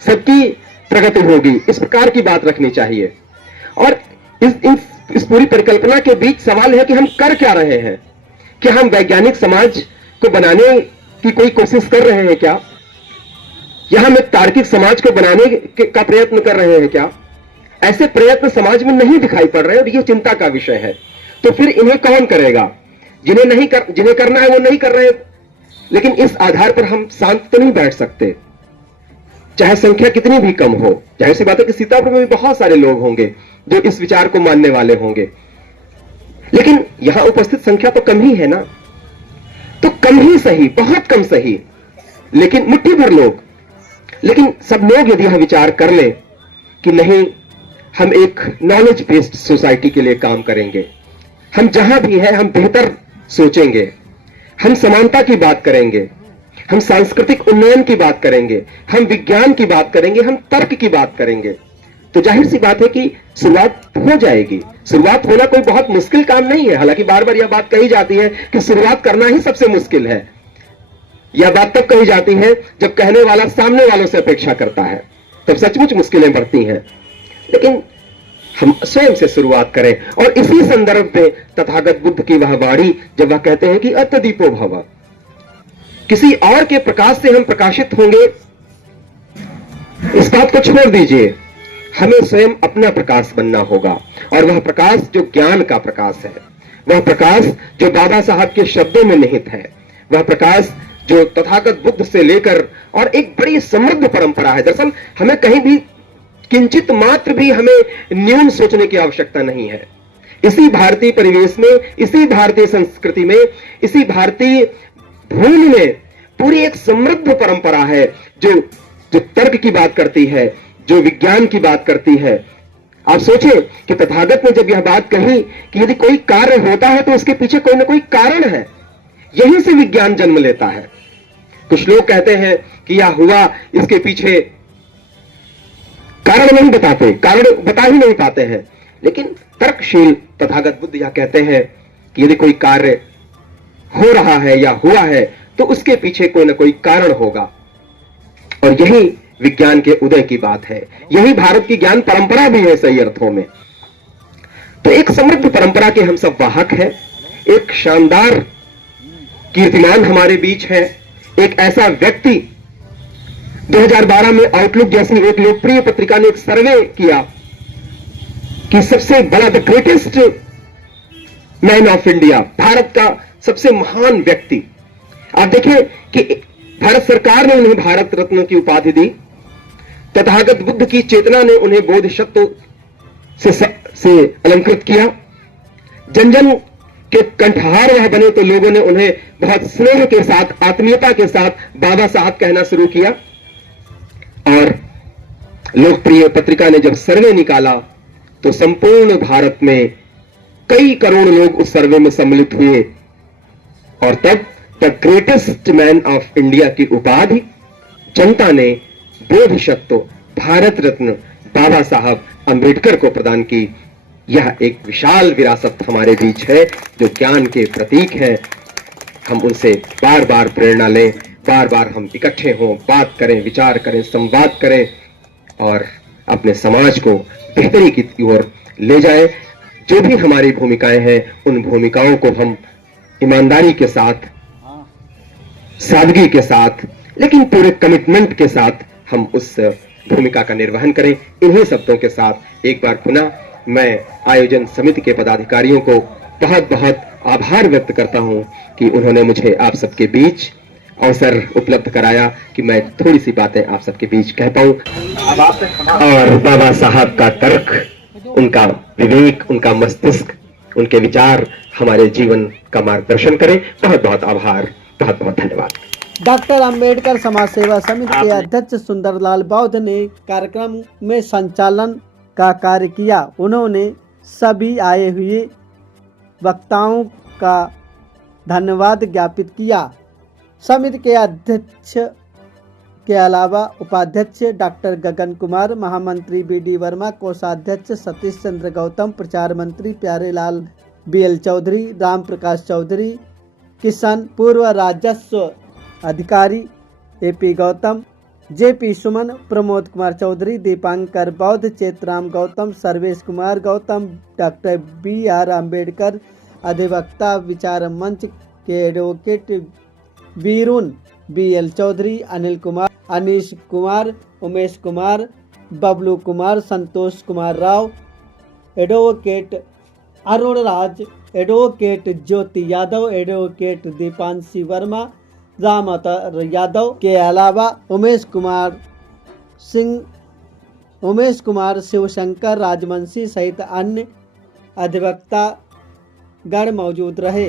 सबकी प्रगति होगी, इस प्रकार की बात रखनी चाहिए। और इस पूरी परिकल्पना के बीच सवाल है कि हम कर क्या रहे हैं? क्या हम वैज्ञानिक समाज को बनाने की कोई कोशिश कर रहे हैं क्या? या हम एक तार्किक समाज को बनाने का प्रयत्न कर रहे हैं क्या? ऐसे प्रयत्न समाज में नहीं दिखाई पड़ रहे और यह चिंता का विषय है। तो फिर इन्हें कौन करेगा? जिन्हें करना है वो नहीं कर रहे। लेकिन इस आधार पर हम शांत तो नहीं बैठ सकते, चाहे संख्या कितनी भी कम हो। जाहिर सी बात है कि सीतापुर में भी बहुत सारे लोग होंगे जो इस विचार को मानने वाले होंगे, लेकिन यहां उपस्थित संख्या तो कम ही है ना। तो कम ही सही, बहुत कम सही, लेकिन मुट्ठी भर लोग। लेकिन सब लोग यदि यह विचार कर लें कि नहीं, हम एक नॉलेज बेस्ड सोसाइटी के लिए काम करेंगे, हम जहां भी हैं हम बेहतर सोचेंगे, हम समानता की बात करेंगे, हम सांस्कृतिक उन्नयन की बात करेंगे, हम विज्ञान की बात करेंगे, हम तर्क की बात करेंगे, तो जाहिर सी बात है कि शुरुआत हो जाएगी। शुरुआत होना कोई बहुत मुश्किल काम नहीं है। हालांकि बार बार यह बात कही जाती है कि शुरुआत करना ही सबसे मुश्किल है। यह बात तब कही जाती है जब कहने वाला सामने वालों से अपेक्षा करता है, तब सचमुच मुश्किलें बढ़ती हैं। लेकिन हम स्वयं से शुरुआत करें। और इसी संदर्भ में तथागत बुद्ध की वह वाणी, जब वह कहते हैं कि अत्यदीपो भव, किसी और के प्रकाश से हम प्रकाशित होंगे, इस बात को छोड़ दीजिए, हमें स्वयं अपना प्रकाश बनना होगा। और वह प्रकाश जो ज्ञान का प्रकाश है, वह प्रकाश जो बाबा साहब के शब्दों में निहित है, वह प्रकाश जो तथागत बुद्ध से लेकर, और एक बड़ी समृद्ध परंपरा है। दरअसल हमें कहीं भी किंचित मात्र भी हमें न्यून सोचने की आवश्यकता नहीं है। इसी भारतीय परिवेश में, इसी भारतीय संस्कृति में, इसी भारतीय भूमि में पूरी एक समृद्ध परंपरा है जो तर्क की बात करती है, जो विज्ञान की बात करती है। आप सोचिए कि तथागत ने जब यह बात कही कि यदि कोई कार्य होता है तो उसके पीछे कोई ना कोई कारण है, यहीं से विज्ञान जन्म लेता है। कुछ लोग कहते हैं कि यह हुआ, इसके पीछे कारण नहीं बताते, कारण बता ही नहीं पाते हैं, लेकिन तर्कशील तथागत बुद्ध यह कहते हैं कि यदि कोई कार्य हो रहा है या हुआ है तो उसके पीछे कोई ना कोई कारण होगा। और यही विज्ञान के उदय की बात है, यही भारत की ज्ञान परंपरा भी है सही अर्थों में। तो एक समृद्ध परंपरा के हम सब वाहक हैं, एक शानदार कीर्तिमान हमारे बीच है, एक ऐसा व्यक्ति 2012 में आउटलुक जैसी एक लोकप्रिय पत्रिका ने एक सर्वे किया कि सबसे बड़ा, the greatest man of India, Bharat का सबसे महान व्यक्ति। आप देखिए कि भारत सरकार ने उन्हें भारत रत्न की उपाधि दी, तथागत बुद्ध की चेतना ने उन्हें बोधिसत्व से अलंकृत किया, जन जन के कंठहार वह बने तो लोगों ने उन्हें बहुत स्नेह के साथ, आत्मीयता के साथ बाबा साहब कहना शुरू किया। और लोकप्रिय पत्रिका ने जब सर्वे निकाला तो संपूर्ण भारत में कई करोड़ लोग उस सर्वे में सम्मिलित हुए और तब the greatest man of India की उपाधि जनता ने बोधिसत्व, भारत रत्न बाबा साहब अंबेडकर को प्रदान की। यह एक विशाल विरासत हमारे बीच है जो ज्ञान के प्रतीक है। हम उनसे बार बार प्रेरणा लें, बार बार हम इकट्ठे हों, बात करें, विचार करें, संवाद करें और अपने समाज को बेहतरी की ओर ले जाएं। जो भी हमारी भूमिकाएं हैं उन भूमिकाओं को हम ईमानदारी के साथ, सादगी के साथ, लेकिन पूरे कमिटमेंट के साथ हम उस भूमिका का निर्वहन करें। इन्हीं शब्दों के साथ एक बार पुनः मैं आयोजन समिति के पदाधिकारियों को बहुत बहुत आभार व्यक्त करता हूं कि उन्होंने मुझे आप सबके बीच अवसर उपलब्ध कराया कि मैं थोड़ी सी बातें आप सबके बीच कह पाऊं। और बाबा साहब का तर्क, उनका विवेक, उनका मस्तिष्क, उनके विचार हमारे जीवन का मार्गदर्शन करें। बहुत बहुत आभार, बहुत बहुत धन्यवाद। डॉक्टर अंबेडकर समाज सेवा समिति के अध्यक्ष सुंदरलाल बौद्ध ने कार्यक्रम में संचालन का कार्य किया। उन्होंने सभी आए हुए वक्ताओं का धन्यवाद ज्ञापित किया। समिति के अध्यक्ष के अलावा उपाध्यक्ष डॉक्टर गगन कुमार, महामंत्री बीडी वर्मा, कोषाध्यक्ष सतीश चंद्र गौतम, प्रचार मंत्री प्यारेलाल बीएल चौधरी, राम प्रकाश चौधरी, किशन, पूर्व राजस्व अधिकारी एपी गौतम, जेपी सुमन, प्रमोद कुमार चौधरी, दीपांकर बौद्ध, चेतराम गौतम, सर्वेश कुमार गौतम, डॉक्टर BR अम्बेडकर अधिवक्ता विचार मंच के advocate वीरुन BL Chaudhary, Anil Kumar, Anish Kumar, Umesh Kumar, Bablu Kumar, Santosh Kumar Rao, advocate Arun राज, एडवोकेट ज्योति यादव, एडवोकेट दीपांशी वर्मा, राम यादव के अलावा उमेश कुमार शिवशंकर राजवंशी सहित अन्य अधिवक्ता गण मौजूद रहे।